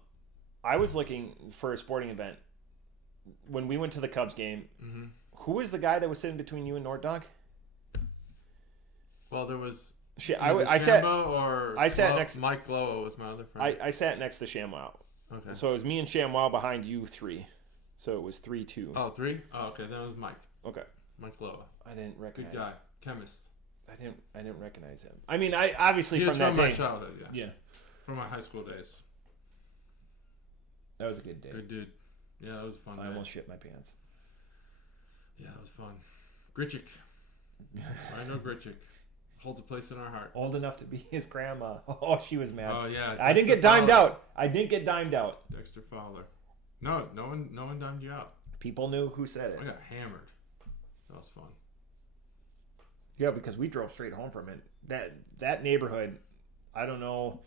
I was looking for a sporting event when we went to the Cubs game. Mm-hmm. Who was the guy that was sitting between you and Nort Dog? Well, there was. Shit, either I sat Shambo or I sat Glo- next- Mike Glowo was my other friend. I sat next to ShamWow. Okay. So it was me and ShamWow behind you 3. So it was 3-2. Oh, 3? Oh, okay. That was Mike. Okay. Mike Glowo. I didn't recognize. Good guy. Chemist. I didn't recognize him. I mean, I obviously He was from from that my day. childhood, yeah. Yeah. From my high school days. That was a good day. Good dude. Yeah, that was a fun I day. almost shit my pants. Yeah, that was fun. Gritchick. I know Gritchick. Holds a place in our heart. Old enough to be his grandma. Oh, she was mad. Oh yeah. I didn't get dimed out. I didn't get dimed out. Dexter Fowler. No one dimed you out. People knew who said it. I got hammered. That was fun. Yeah, because we drove straight home from it. That neighborhood, I don't know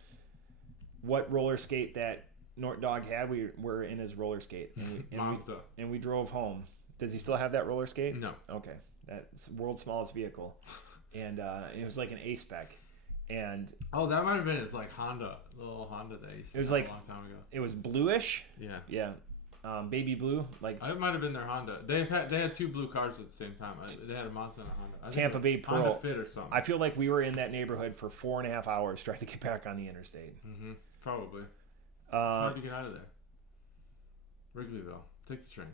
what roller skate that Nort Dog had. We were in his roller skate. Mazda. And we drove home. Does he still have that roller skate? No. Okay. That's world's smallest vehicle. And it was like an A-Spec. And that might have been his like Honda, the little Honda that he used to have a long time ago. It was bluish. Yeah. Yeah. Baby blue. Like it might have been their Honda. They had two blue cars at the same time. They had a Mazda and a Honda. Tampa Bay Pearl. Honda Fit or something. I feel like we were in that neighborhood for 4.5 hours trying to get back on the interstate. Mm-hmm. Probably. It's hard to get out of there. Wrigleyville. Take the train.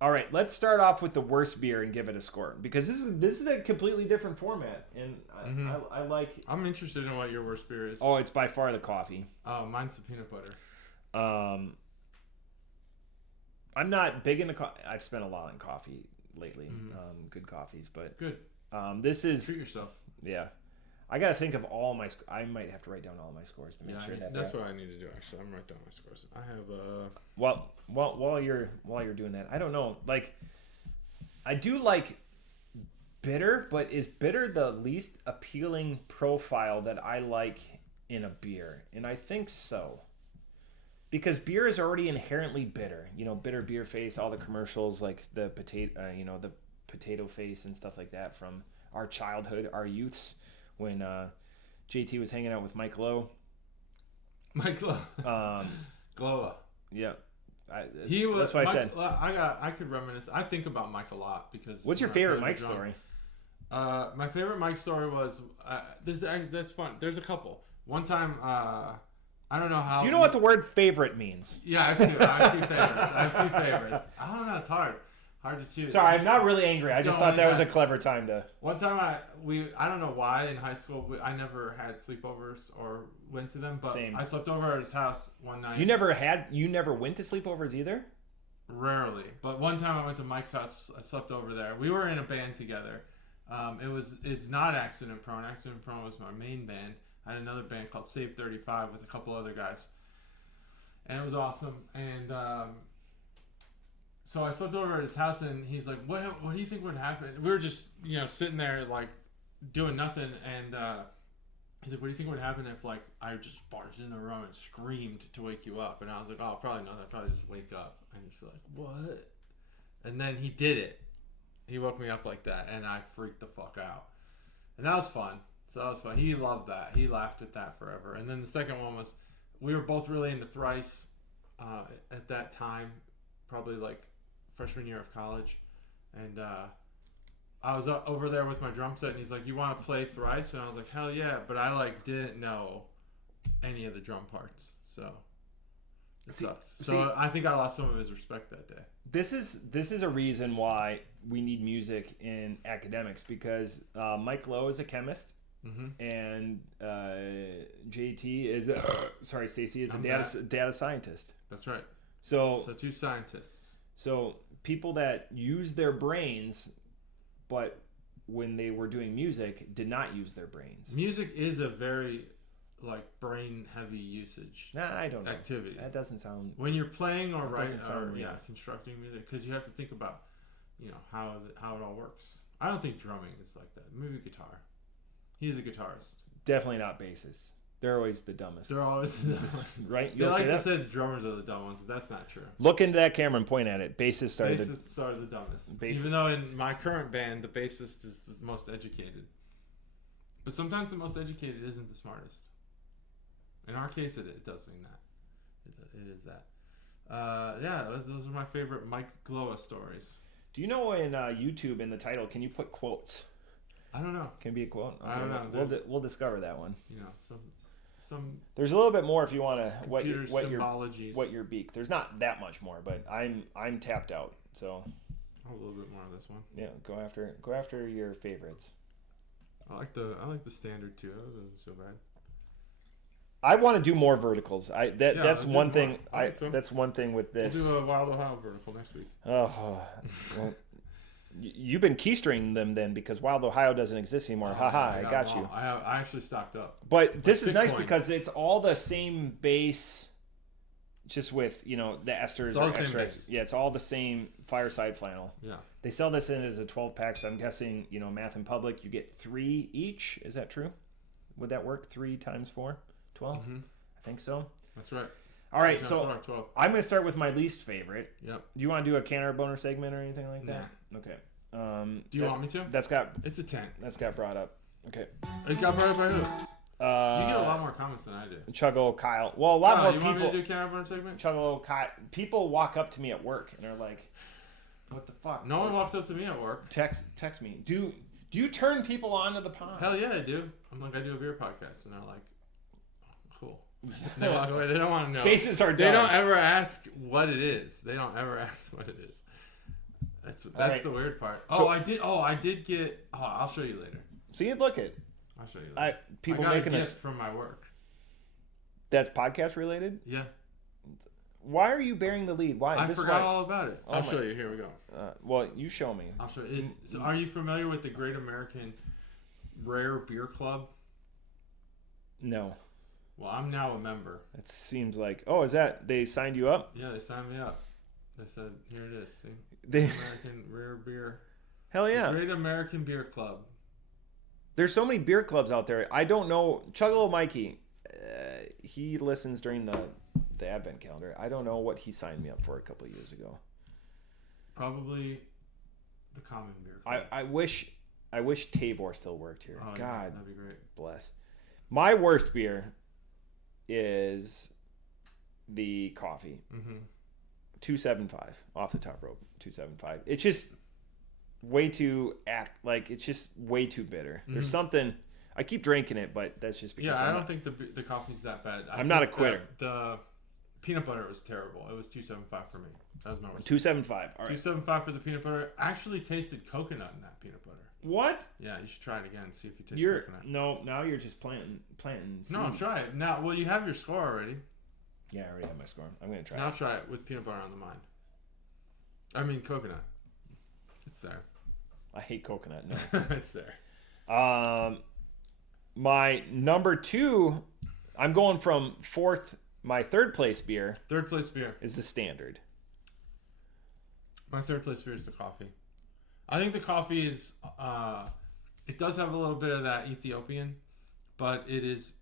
All right, let's start off with the worst beer and give it a score because this is a completely different format, and I like. I'm interested in what your worst beer is. Oh, it's by far the coffee. Oh, mine's the peanut butter. I'm not big into coffee. I've spent a lot on coffee lately. Good coffees, but good. This is treat yourself. Yeah, I got to think of all my. I might have to write down all my scores to make sure that's what I need to do. Actually, I'm writing down my scores. I have while you're doing that, I don't know. Like, I do like bitter, but is bitter the least appealing profile that I like in a beer? And I think so. Because beer is already inherently bitter. You know, bitter beer face, all the commercials like the potato face and stuff like that from our childhood, our youths, when JT was hanging out with Mike Lowe. Mike Lowe. Glowa. Yeah. That's what Mike, I said. I could reminisce. I think about Mike a lot because. What's your favorite Mike story? My favorite Mike story was that's fun. There's a couple. One time, I don't know how. Do you know what the word favorite means? Yeah, I have two favorites. I don't know. It's hard to choose. Sorry, I'm not really angry. I just thought that was a clever time to. One time, I don't know why in high school I never had sleepovers or went to them, but Same. I slept over at his house one night. You never went to sleepovers either? Rarely, but one time I went to Mike's house. I slept over there. We were in a band together. It's not Accident Prone. Accident Prone was my main band. I had another band called Save 35 with a couple other guys. And it was awesome. And so I slept over at his house, and he's like, what do you think would happen? We were just, sitting there, like, doing nothing. And he's like, what do you think would happen if, like, I just barged in the room and screamed to wake you up? And I was like, oh, probably nothing. I'd probably just wake up. And he's like, what? And then he did it. He woke me up like that, and I freaked the fuck out. And that was fun. So that was fun. He loved that. He laughed at that forever. And then the second one was, we were both really into Thrice at that time, probably like freshman year of college. And I was over there with my drum set, and he's like, you want to play Thrice? And I was like, hell yeah. But I didn't know any of the drum parts. So it sucked. So I think I lost some of his respect that day. This is a reason why we need music in academics, because Mike Lowe is a chemist. Mm-hmm. And JT is Stacy is a data scientist. That's right. So two scientists. So people that use their brains, but when they were doing music, did not use their brains. Music is a very brain heavy usage. I don't know. Activity. That doesn't sound. When you're playing or writing or constructing music, because you have to think about how it all works. I don't think drumming is like that. Maybe guitar. He's a guitarist. Definitely not bassists. They're always the dumbest. They're always the dumbest. Right? They like to say the drummers are the dumb ones, but that's not true. Look into that camera and point at it. Bassists are the dumbest. Even though in my current band, the bassist is the most educated. But sometimes the most educated isn't the smartest. In our case, it does mean that. It is that. Those are my favorite Mike Glowa stories. Do you know in YouTube, in the title, can you put quotes? I don't know. Can be a quote? Okay, I don't know. We'll discover that one. Some. There's a little bit more if you want to what your beak. There's not that much more, but I'm tapped out. So. A little bit more on this one. Yeah, go after your favorites. I like the standard too. That wasn't so bad. I want to do more verticals. That's one thing. So. That's one thing with this. We'll do a Wild Ohio vertical next week. Oh. Well, You've been keystringing them then because Wild Ohio doesn't exist anymore. Haha, I got you. I actually stocked up. But this is nice Bitcoin. because it's all the same base, just with the esters all or the same extracts. base. Yeah, it's all the same Fireside flannel. Yeah. They sell this in as a 12-pack, so I'm guessing Math in Public you get 3 each. Is that true? Would that work? 3 times 4, 12? Mm-hmm. I think so. That's right. All right, 3 so times 4, 12. I'm going to start with my least favorite. Yep. Do you want to do a canner boner segment or anything like that? Nah. Okay. Do you want me to? It's a 10. That's got brought up. Okay. It got brought up by who? You get a lot more comments than I do. Chuggalos Kyle. Well, a lot more you people. Want me to do Canada Burn segment? Chuggalos Kyle. People walk up to me at work and are like, "What the fuck?" No one walks up to me at work. Text me. Do you turn people onto the pond? Hell yeah, I do. I'm like, I do a beer podcast, and they're like, oh, cool. They walk away. They don't want to know. Faces are done. They don't ever ask what it is. That's right. the weird part. So, I did get. Oh, I'll show you later. See, look at. I'll show you later. People I got making a this gift from my work. That's podcast related. Yeah. Why are you bearing the lead? Why? I forgot all about it. I'll show you. Here we go. Well, you show me. I'll show you. So are you familiar with the Great American Rare Beer Club? No. Well, I'm now a member. It seems like. Oh, is that they signed you up? Yeah, they signed me up. They said, "Here it is. See, They American Rare Beer. Hell yeah! The Great American Beer Club." There's so many beer clubs out there. I don't know. Chuggalo Mikey, he listens during the advent calendar. I don't know what he signed me up for a couple of years ago. Probably the Common Beer Club. I wish Tavor still worked here. Oh, God, yeah, that'd be great. Bless. My worst beer is the coffee. Mm-hmm. 275 off the top rope. 275. It's just way too it's just way too bitter. Mm-hmm. There's something. I keep drinking it, but that's just because I don't think the coffee's that bad. I'm not a quitter. The peanut butter was terrible. It was 275 for me. That was my worst. 275. All right. 275 for the peanut butter. I actually tasted coconut in that peanut butter. What? Yeah, you should try it again. See if you taste coconut. No, now you're just planting seeds. No, try it now. Well, you have your score already. Yeah, I already have my score. I'm gonna try. Now it. try it with peanut butter on the mind. I mean coconut. It's there. I hate coconut. No. It's there. My number 2, I'm going from fourth. My third place beer. Third place beer is the standard. My third place beer is the coffee. I think the coffee is. It does have a little bit of that Ethiopian, but it is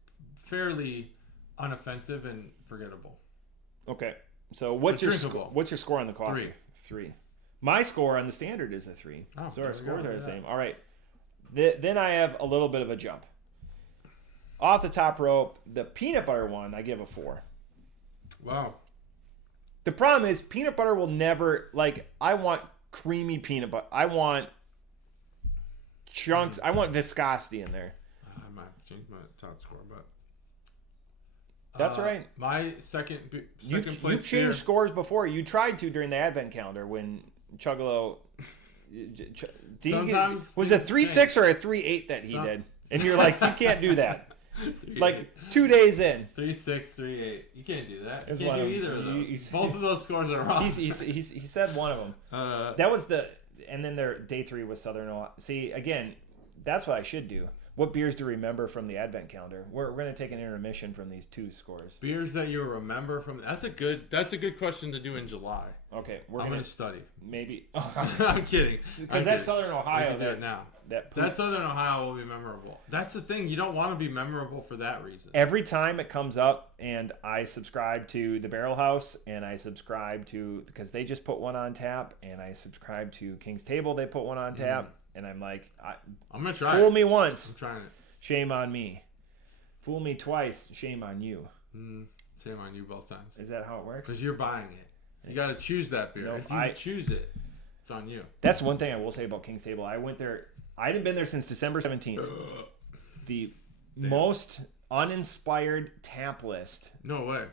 fairly unoffensive and forgettable. Okay, so what's your score on the coffee? 3. My score on the standard is a 3. Oh, so our scores are the same. All right. Then I have a little bit of a jump. Off the top rope, the peanut butter one, I give a 4. Wow. The problem is peanut butter will never, I want creamy peanut butter. I want chunks. I want viscosity in there. I might change my top score, but that's right. My second place. You've changed scores before. You tried to during the advent calendar when Chuggalo. Sometimes was it 3-6 or a 3-8 that he did? And you're like, you can't do that. 2 days in. 3-6, 3-8. You can't do that. You can't do either of those. Both of those scores are wrong. He said one of them. That was and then their day 3 was Southern Ohio. See, again, that's what I should do. What beers to remember from the advent calendar? We're going to take an intermission from these 2 scores. Beers that you remember from. That's a good question to do in July. Okay, I'm going to study. Maybe. I'm kidding. Because that's Southern Ohio. We can do it now. That Southern Ohio will be memorable. That's the thing. You don't want to be memorable for that reason. Every time it comes up, and I subscribe to the Barrel House, and I subscribe to because they just put one on tap, and I subscribe to King's Table. They put one on tap. And I'm like, I'm going to try Fool me once. I'm trying it. Shame on me. Fool me twice. Shame on you. Shame on you both times. Is that how it works? Because you're buying it. You got to choose that beer. If you choose it, it's on you. That's one thing I will say about King's Table. I went there. I hadn't been there since December 17th. The most uninspired tap list. No way.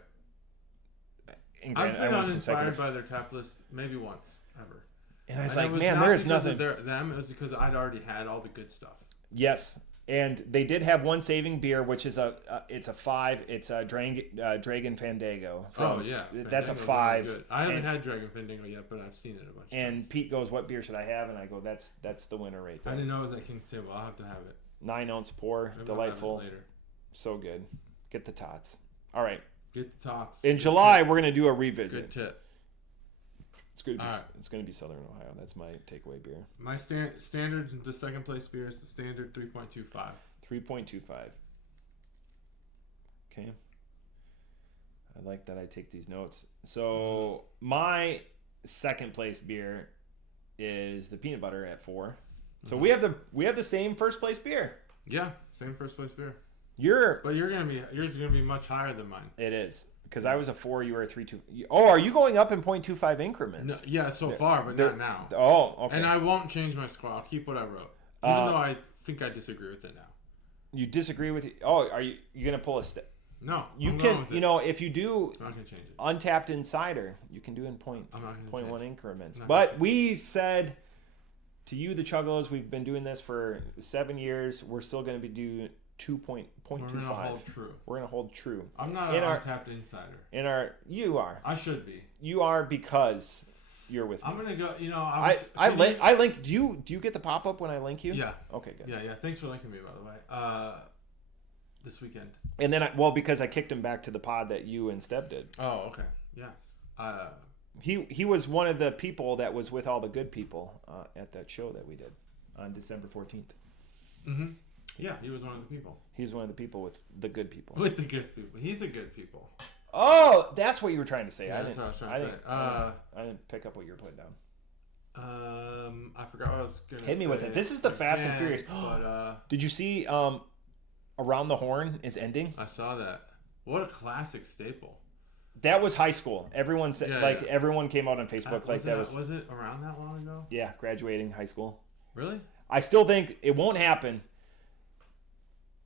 I've been uninspired by their tap list maybe once, ever. And I was like, man, there is nothing. It was because I'd already had all the good stuff. Yes. And they did have one saving beer, which is it's a 5. It's a Dragon Fandango. That's a 5. Good. I haven't had Dragon Fandango yet, but I've seen it a bunch of times. And Pete goes, "What beer should I have?" And I go, "That's the winner right there." I didn't know it was at King's Table. I'll have to have it. 9-ounce pour, Maybe delightful, later. so good. Get the tots. All right. Get the tots. In July, we're gonna do a revisit. Good tip. It's gonna be Southern Ohio. That's my takeaway beer. My standard, the second place beer is the standard 3.25. 3.25. Okay. I like that I take these notes. So my second place beer is the peanut butter at 4. So we have the same first place beer. Yeah, same first place beer. Yours gonna be much higher than mine. It is. Because I was a 4, you were a 3.2. Oh, are you going up in 0.25 increments? No, yeah, so far, but not now. Oh, okay. And I won't change my score. I'll keep what I wrote, even though I think I disagree with it now. You disagree with it? Oh, are you gonna pull a step? No, you can. You know, if you do I'm not gonna change it. Untapped Insider, you can do in I'm not gonna 0.1 increments. But we said to you, the Chuggalos, we've been doing this for 7 years. We're still gonna be doing 2.25. We're gonna hold true. We're gonna hold true. I'm not an Untapped Insider. You are. I should be. You are because you're with me. I'm gonna go. You know, I link. Do you get the pop up when I link you? Yeah. Okay, good. Yeah. Thanks for linking me, by the way. This weekend. And then because I kicked him back to the pod that you and Steb did. Oh, okay. Yeah. He was one of the people that was with all the good people at that show that we did on December 14th. Mm-hmm. Yeah, he was one of the people. He's one of the people with the good people. With the good people. He's a good people. Oh, that's what you were trying to say. Yeah, that's what I was trying to say. I didn't pick up what you were putting down. I forgot what I was going to say. Hit me with it. This is the Fast and Furious. But, did you see Around the Horn is ending? I saw that. What a classic staple. That was high school. Everyone said, everyone came out on Facebook was it around that long ago? Yeah, graduating high school. Really? I still think it won't happen.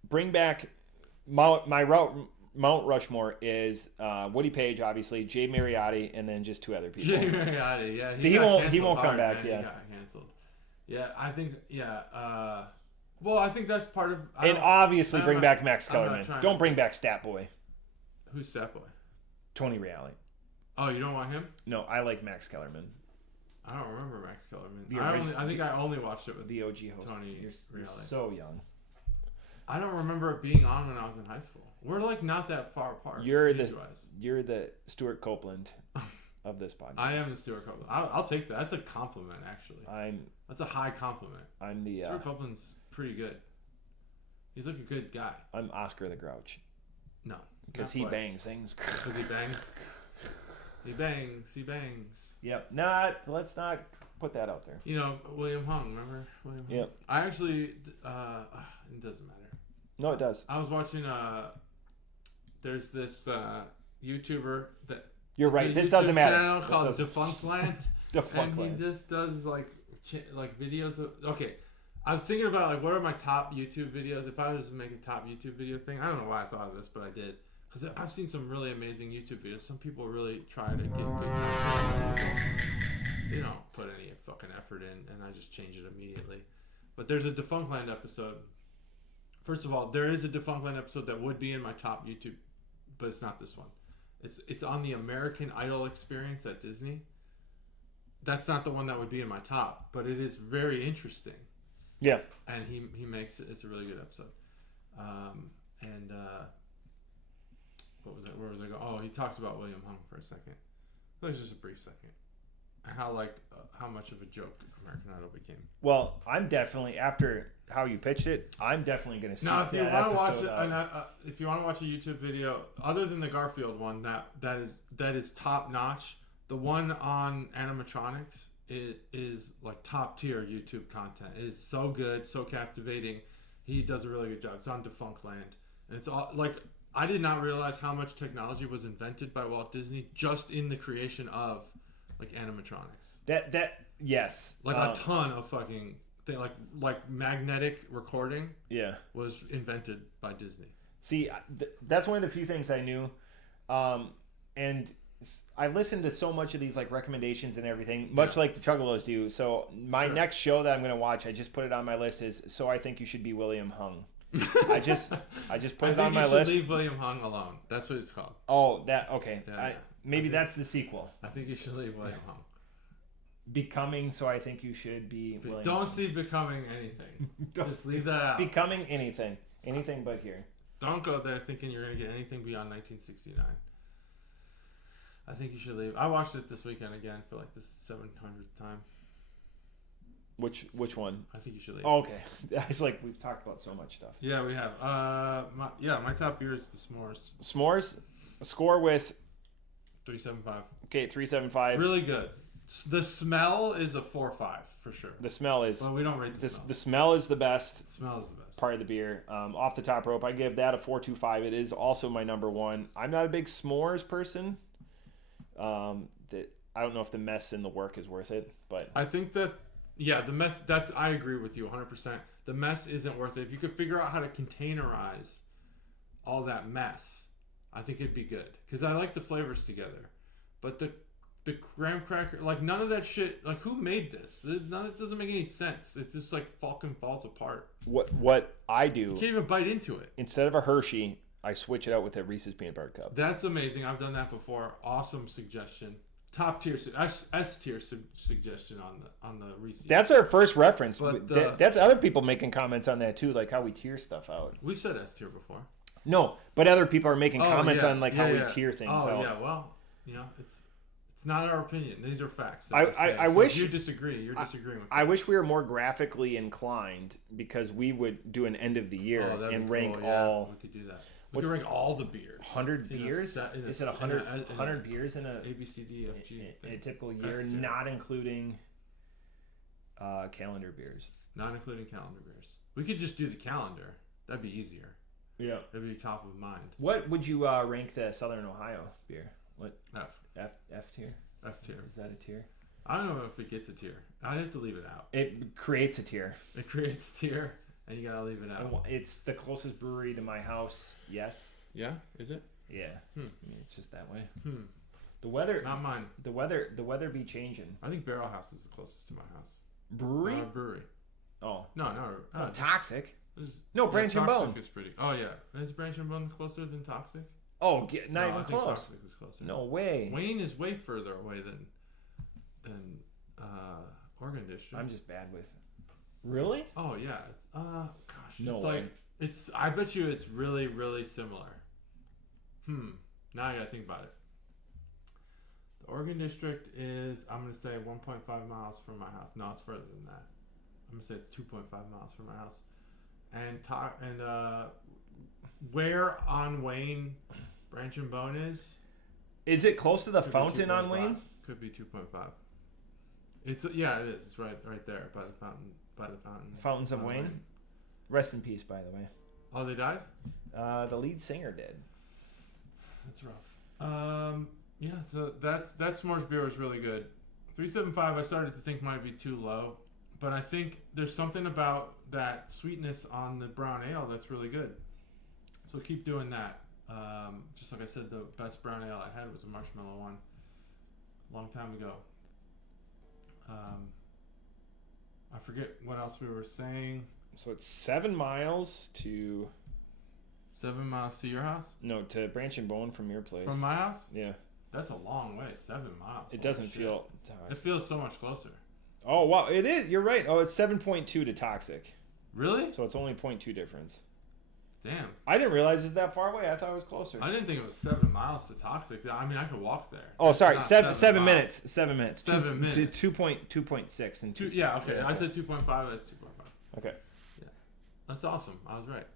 Bring back Mount Rushmore is Woody Page, obviously, Jay Mariotti, and then just 2 other people. Jay Mariotti, yeah, he won't come back. He got canceled. Yeah, I think. Yeah. Well, I think that's part of. And obviously, bring back Max Kellerman. Don't bring back Stat Boy. Who's Stat Boy? Tony Reale. Oh, you don't want him? No, I like Max Kellerman. I don't remember Max Kellerman. I think I only watched it with the OG host. Tony You're so young. I don't remember it being on when I was in high school. We're like not that far apart. You're the Stuart Copeland of this podcast. I am the Stuart Copeland. I'll take that. That's a compliment, actually. That's a high compliment. I'm the Stuart Copeland's pretty good. He's like a good guy. I'm Oscar the Grouch. No, because he bangs things. Because he bangs. He bangs. Yep. Let's not put that out there. You know, William Hung, remember? William Hung? Yep. I actually, it doesn't matter. No, it does. I was watching, there's this YouTuber that... You're right. This doesn't matter. Channel called Defunct Land. Defunct Land. He just does like videos of... Okay. I was thinking about like what are my top YouTube videos. If I was to make a top YouTube video thing, I don't know why I thought of this, but I did. Because I've seen some really amazing YouTube videos. Some people really try to get good content. They don't put any fucking effort in, and I just change it immediately. But there's a Defunct Land episode. First of all, there is a Defunct Land episode that would be in my top YouTube, but it's not this one. It's on the American Idol experience at Disney. That's not the one that would be in my top, but it is very interesting. Yeah. And he makes it. It's a really good episode. What was it? Where was I going? Oh, he talks about William Hung for a second. It was just a brief second. How much of a joke American Idol became. Well, I'm definitely, after how you pitched it, I'm definitely going to see that episode. Now, if you want to watch it, if you want to watch a YouTube video other than the Garfield one, that is top notch. The one on animatronics is like top tier YouTube content. It is so good, so captivating. He does a really good job. It's on Defunct Land, and it's all like I did not realize how much technology was invented by Walt Disney just in the creation of like animatronics. Yes, like a ton of fucking thing, like magnetic recording. Yeah, was invented by Disney. See, that's one of the few things I knew, and I listen to so much of these like recommendations and everything, much like the Chuggalos do. So my next show that I'm going to watch, I just put it on my list, is So I Think You Should Be William Hung. I just put it on my list. I think you should leave William Hung alone. That's what it's called. Oh, that okay. Yeah, maybe that's the sequel. I think you should leave William Hung. Becoming So I Think You Should Be William Don't Hung. see Becoming anything. Just leave that out. Becoming anything but here. Don't go there thinking you're going to get anything beyond 1969. I think you should leave. I watched it this weekend again for like the 700th time. Which one? I think you should leave. Oh, okay. It's like we've talked about so much stuff. Yeah, we have. My top beer is the Smores. S'mores, a score with 375. Okay, 375. Really good. The smell is a 4.5 for sure. The smell is. Well, we don't rate the smell. The smell is the best. The smell is the best part of the beer. Off the top rope, I give that a 4.25. It is also my number one. I'm not a big s'mores person. That I don't know if the mess and the work is worth it, but I think that the mess. I agree with you 100%. The mess isn't worth it. If you could figure out how to containerize all that mess, I think it'd be good. Because I like the flavors together, but the graham cracker, like none of that shit. Like who made this? It doesn't make any sense. It just like fucking falls apart. What I do? You can't even bite into it. Instead of a Hershey, I switch it out with a Reese's peanut butter cup. That's amazing. I've done that before. Awesome suggestion. Top tier S tier suggestion on the Reese's. That's our first reference. But, that's other people making comments on that too, like how we tier stuff out. We've said S tier before. No, but other people are making comments on like how we tier things out. Oh yeah, well, it's not our opinion. These are facts. I wish if you disagree. You're disagreeing with me. I wish we were more graphically inclined because we would do an end of the year and rank all. We could do that. We could rank all the beers. 100 beers? Is it 100 beers in a A, B, C, D, F, G in a typical year, not including calendar beers? Not including calendar beers. We could just do the calendar. That'd be easier. Yeah. That'd be top of mind. What would you rank the Southern Ohio beer? What? F tier? F tier. Is that a tier? I don't know if it gets a tier. I'd have to leave it out. It creates a tier. It creates a tier, and you gotta leave it out. It's the closest brewery to my house. Yes. Yeah. Is it? Yeah. I mean, it's just that way. The weather. Not mine. The weather be changing. I think Barrel House is the closest to my house. Brewery. It's not a brewery. Oh. No. Toxic. No, Branch and Bone. Toxic is pretty. Oh yeah. Is Branch and Bone closer than Toxic? Oh, not even I think close. Toxic is closer. No way. Wayne is way further away than Oregon District. I'm just bad with. Really? Oh yeah. Gosh. No it's way. like it's. I bet you it's really really similar. Now I gotta think about it. The Oregon District is. I'm gonna say 1.5 miles from my house. No, it's further than that. I'm gonna say it's 2.5 miles from my house. And where on Wayne Branch and Bone is? Is it close to the fountain on Wayne? Could be 2.5. It is. It's right there by the fountain. Fountains of Wayne. Rest in peace, by the way. Oh, they died? The lead singer did. That's rough. Yeah. So that S'mores beer was really good. 375. I started to think might be too low, but I think there's something about that sweetness on the brown ale that's really good. So keep doing that. Just like I said, the best brown ale I had was a marshmallow one, a long time ago. I forget what else we were saying. So it's 7 miles to. 7 miles to your house? No, to Branch and Bone from your place. From my house? Yeah. That's a long way. 7 miles. It doesn't feel. It feels so much closer. Oh wow, it is. You're right. Oh, it's 7.2 to Toxic. Really? So it's only 0.2 difference. Damn. I didn't realize it's that far away. I thought it was closer. I didn't think it was 7 miles to Toxic. I mean, I could walk there. Oh, sorry. Not 7 minutes. 7 minutes. 7 minutes. 2.6 and 2. Yeah. Okay. Yeah, I said 2.5. That's 2.5. Okay. Yeah. That's awesome. I was right.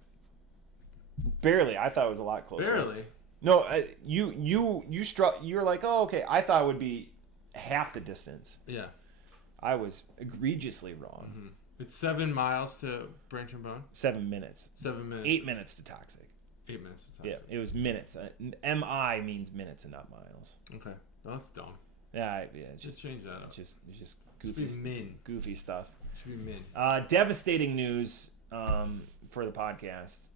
Barely. I thought it was a lot closer. Barely. No, you struck. You're like, oh, okay. I thought it would be half the distance. Yeah. I was egregiously wrong. Mm-hmm. It's 7 miles to Branch and Bone. 7 minutes. 7 minutes. 8 minutes to Toxic. 8 minutes to Toxic. Yeah, it was minutes. MI means minutes and not miles. Okay. Well, that's dumb. Yeah. Just change that up. It's just goofy. Should be min. Goofy stuff. Should be min. Devastating news for the podcast.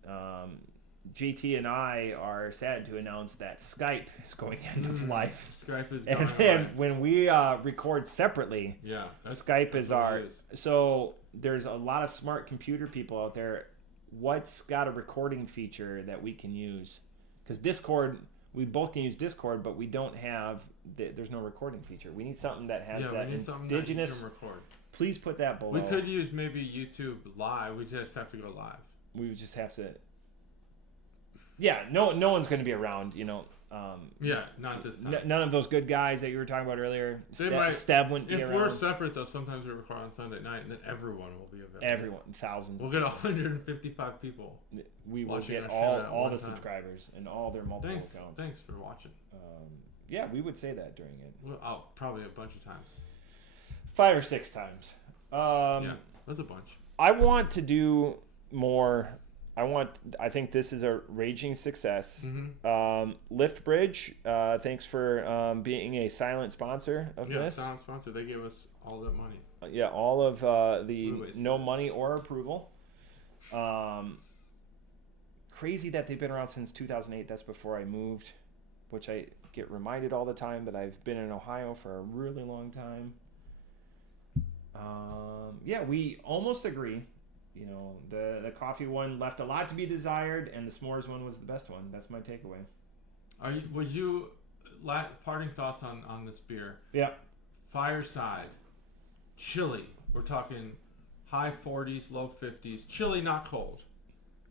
JT and I are sad to announce that Skype is going end of life. Skype is going and then when we record separately, Skype is our. So there's a lot of smart computer people out there. What's got a recording feature that we can use? Because Discord, we both can use Discord, but we don't have. There's no recording feature. We need something that has that indigenous. That you can record. Please put that below. We could use maybe YouTube Live. We just have to go live. We would just have to. Yeah, no one's going to be around, not this time. None of those good guys that you were talking about earlier. Steb wouldn't be around. If we're separate, though, sometimes we record on Sunday night, and then everyone will be available. Everyone, thousands. We'll get 155 people. We will get all the subscribers and all their multiple accounts. Thanks for watching. Yeah, we would say that during it. Well, probably a bunch of times. 5 or 6 times. Yeah, that's a bunch. I want to do more. I think this is a raging success. Mm-hmm. Lift Bridge, thanks for being a silent sponsor of this. Yeah, silent sponsor. They gave us all that money. All of the no money or approval. Crazy that they've been around since 2008. That's before I moved, which I get reminded all the time that I've been in Ohio for a really long time. We almost agree. The coffee one left a lot to be desired, and the s'mores one was the best one. That's my takeaway. Parting thoughts on this beer? Yeah. Fireside, chilly. We're talking high 40s, low 50s. Chilly, not cold.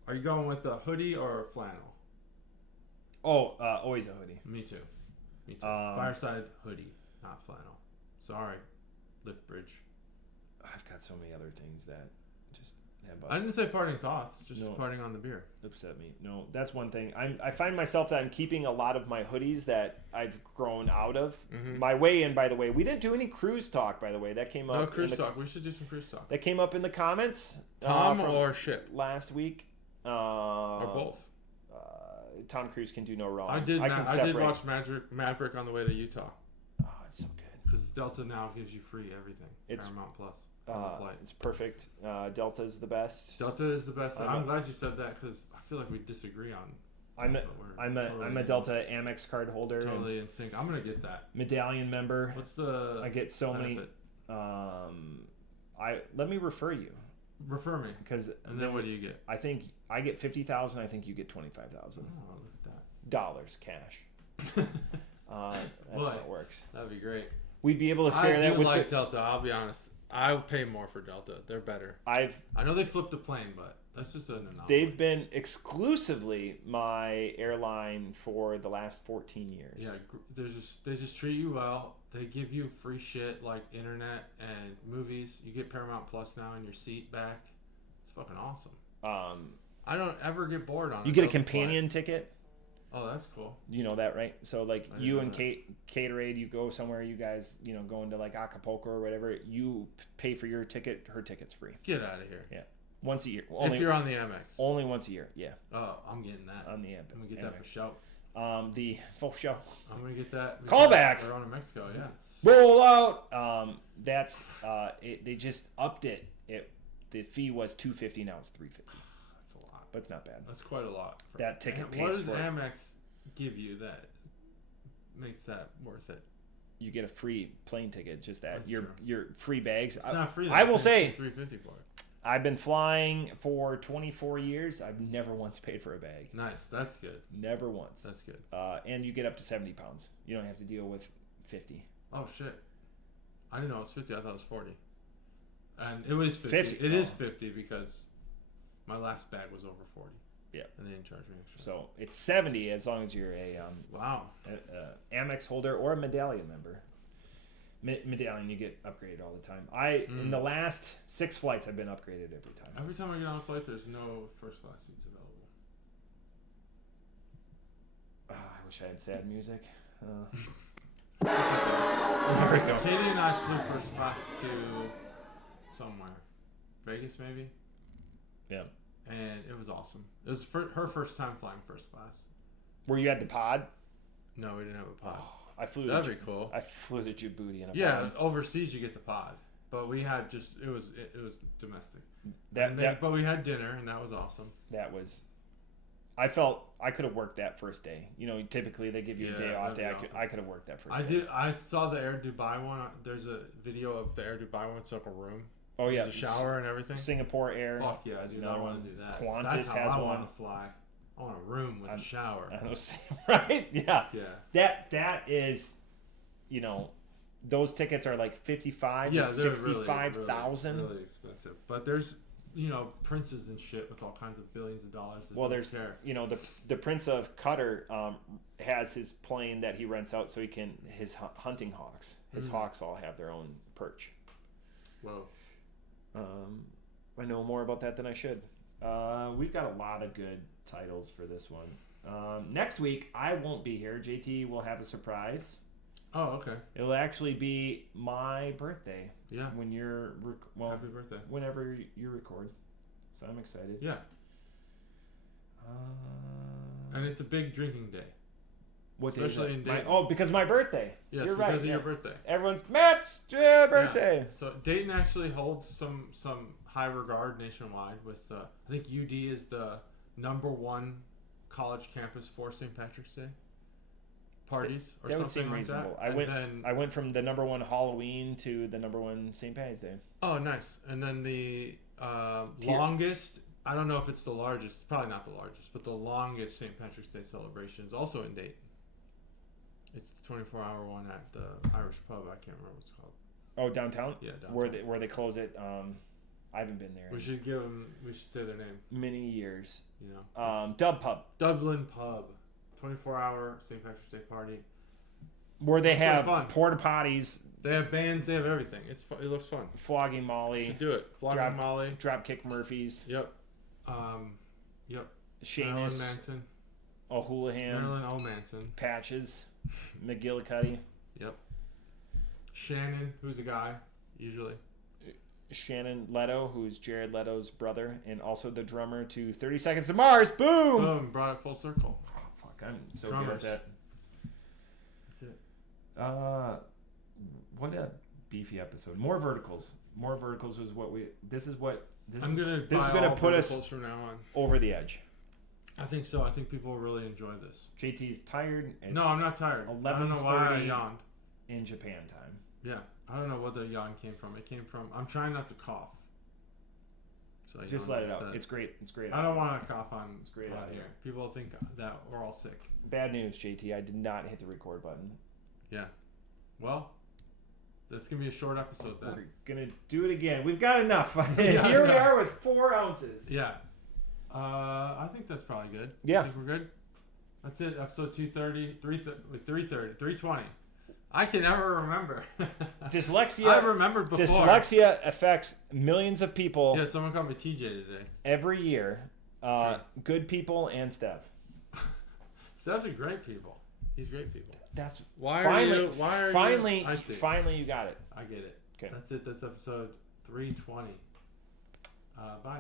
Are you going with a hoodie or a flannel? Always a hoodie. Me too. Fireside hoodie, not flannel. Sorry, Lift Bridge. I've got so many other things that just have I didn't say parting thoughts, just parting on the beer. Upset me. No, that's one thing. I find myself that I'm keeping a lot of my hoodies that I've grown out of. Mm-hmm. My way in, by the way, we didn't do any cruise talk, by the way. That came up. No cruise talk. We should do some cruise talk. That came up in the comments. Tom or Ship? Last week. Or both. Tom Cruise can do no wrong. I did watch Maverick on the way to Utah. Oh, it's so good. Because Delta now gives you free everything. It's Paramount Plus. It's perfect. Delta is the best. Delta is the best. I'm glad you said that because I feel like we disagree on. I'm a Delta Amex card holder. Totally in sync. I'm gonna get that medallion member. What's the? I get so benefit? many. Let me refer you. Refer me. And then what do you get? I think I get 50,000. I think you get 25,000. Oh, look at that. Dollars cash. That's how it works. That'd be great. We'd be able to share that with Delta. I'll be honest. I'll pay more for Delta. They're better. I know they flipped a plane, but that's just an anomaly. They've been exclusively my airline for the last 14 years. Yeah, they just treat you well. They give you free shit like internet and movies. You get Paramount Plus now in your seat back. It's fucking awesome. I don't ever get bored on it. You get a companion ticket. Oh, that's cool. You know that, right? So, like, you and Caterade, you go somewhere, you guys, go into, like, Acapulco or whatever, you pay for your ticket, her ticket's free. Get out of here. Yeah. Once a year. If you're on the Amex. Only once a year, yeah. Oh, I'm getting that. On the Amex. I'm going to get that for show. The full show. I'm going to get that. Call back. We're on to Mexico, yeah. Roll out. That's, they just upped it. The fee was $250, now it's $350. But it's not bad. That's quite a lot. That ticket pays for it. What does it. Amex give you that makes that worth it? You get a free plane ticket, just that. Your free bags. It's not free. I will say, $350 for it. I've been flying for 24 years. I've never once paid for a bag. Nice. That's good. Never once. That's good. And you get up to 70 pounds. You don't have to deal with 50. Oh, shit. I didn't know it was 50. I thought it was 40. And it was 50. It is 50 because my last bag was over 40. Yeah. And they didn't charge me extra. So it's 70 as long as you're a Amex holder or a medallion member. Medallion, you get upgraded all the time. In the last 6 flights, I've been upgraded every time. Every time I get on a flight, there's no first class seats available. I wish I had sad music. There we go. Katie and I flew first class to somewhere. Vegas, maybe? Yeah. And it was awesome. It was her first time flying first class. Were you at the pod? No, we didn't have a pod. That'd be cool. I flew to Djibouti in a pod. Yeah, overseas you get the pod. But we had it was domestic. But we had dinner and that was awesome. That was I felt I could have worked that first day. You know, typically they give you a day off day. Awesome. I could have worked that first day. I saw the Air Dubai one. There's a video of the Air Dubai one. It's like a room. Oh yeah, there's a shower and everything. Singapore Air. Fuck yeah, That's dude, another I one. want to do that. Qantas That's how has I one. want to fly. I want a room with a shower. I was right. Yeah. Yeah. That is, you know, those tickets are like 55 to 65,000. Really expensive. But there's, you know, princes and shit with all kinds of billions of dollars. Well, there's, you know, the Prince of Qatar has his plane that he rents out so he can his hunting hawks. His hawks all have their own perch. Whoa. I know more about that than I should. We've got a lot of good titles for this one. Next week, I won't be here. JT will have a surprise. Oh, okay. It'll actually be my birthday. Yeah. When you're happy birthday. Whenever you record. So I'm excited. Yeah. And it's a big drinking day. What especially day in Dayton. because of my birthday. Yes, you're because right. of your birthday. Everyone's Matt's birthday. Yeah. So Dayton actually holds some high regard nationwide. With I think UD is the #1 college campus for St. Patrick's Day parties or that something would seem like reasonable. that. I went from the #1 Halloween to the #1 St. Patty's Day. Oh, nice. And then the longest, I don't know if it's the largest, probably not the largest, but the longest St. Patrick's Day celebration is also in Dayton. It's the 24-hour one at the Irish pub. I can't remember what it's called. Oh, downtown? Yeah, downtown. Where they close it. I haven't been there. We should give them. We should say their name. Many years. You know. Dub Pub. Dublin Pub, 24-hour St. Patrick's Day party. Where they have fun. porta potties. They have bands. They have everything. It looks fun. Flogging Molly. We should do it. Flogging Molly. Dropkick Murphys. Yep. Yep. Seamus. Marilyn Manson. O'Houlihan. Marilyn O. Manson. Patches. McGillicuddy. Yep. Shannon, who's a guy, usually. Shannon Leto, who's Jared Leto's brother, and also the drummer to 30 Seconds to Mars. Boom! Boom, brought it full circle. Oh, fuck, I'm so Drummers. good at That's it. that. What a beefy episode. More verticals. More verticals is what we. This is gonna put us from now on. over the edge. I think so. I think people will really enjoy this. JT's tired. No, I'm not tired. I don't know why I yawned. In Japan time. Yeah, I don't know what the yawn came from. It came from. I'm trying not to cough. So I just yawned let it out. instead. It's great. It's great. I don't want to cough on. It's great out here. People think that we're all sick. Bad news, JT. I did not hit the record button. Yeah. Well, this can be a short episode then. We're gonna do it again. We've got enough. Yeah, Here we are with 4 ounces. Yeah. I think that's probably good. Yeah. I think we're good. That's it. Episode 230, 330, 320. I can never remember. Dyslexia. I remembered before. Dyslexia affects millions of people. Yeah, someone called me TJ today. Every year. Good people and Steph. Steph's a great people. He's great people. That's Finally, I see. Finally, you got it. I get it. Okay. That's it. That's episode 320. Bye.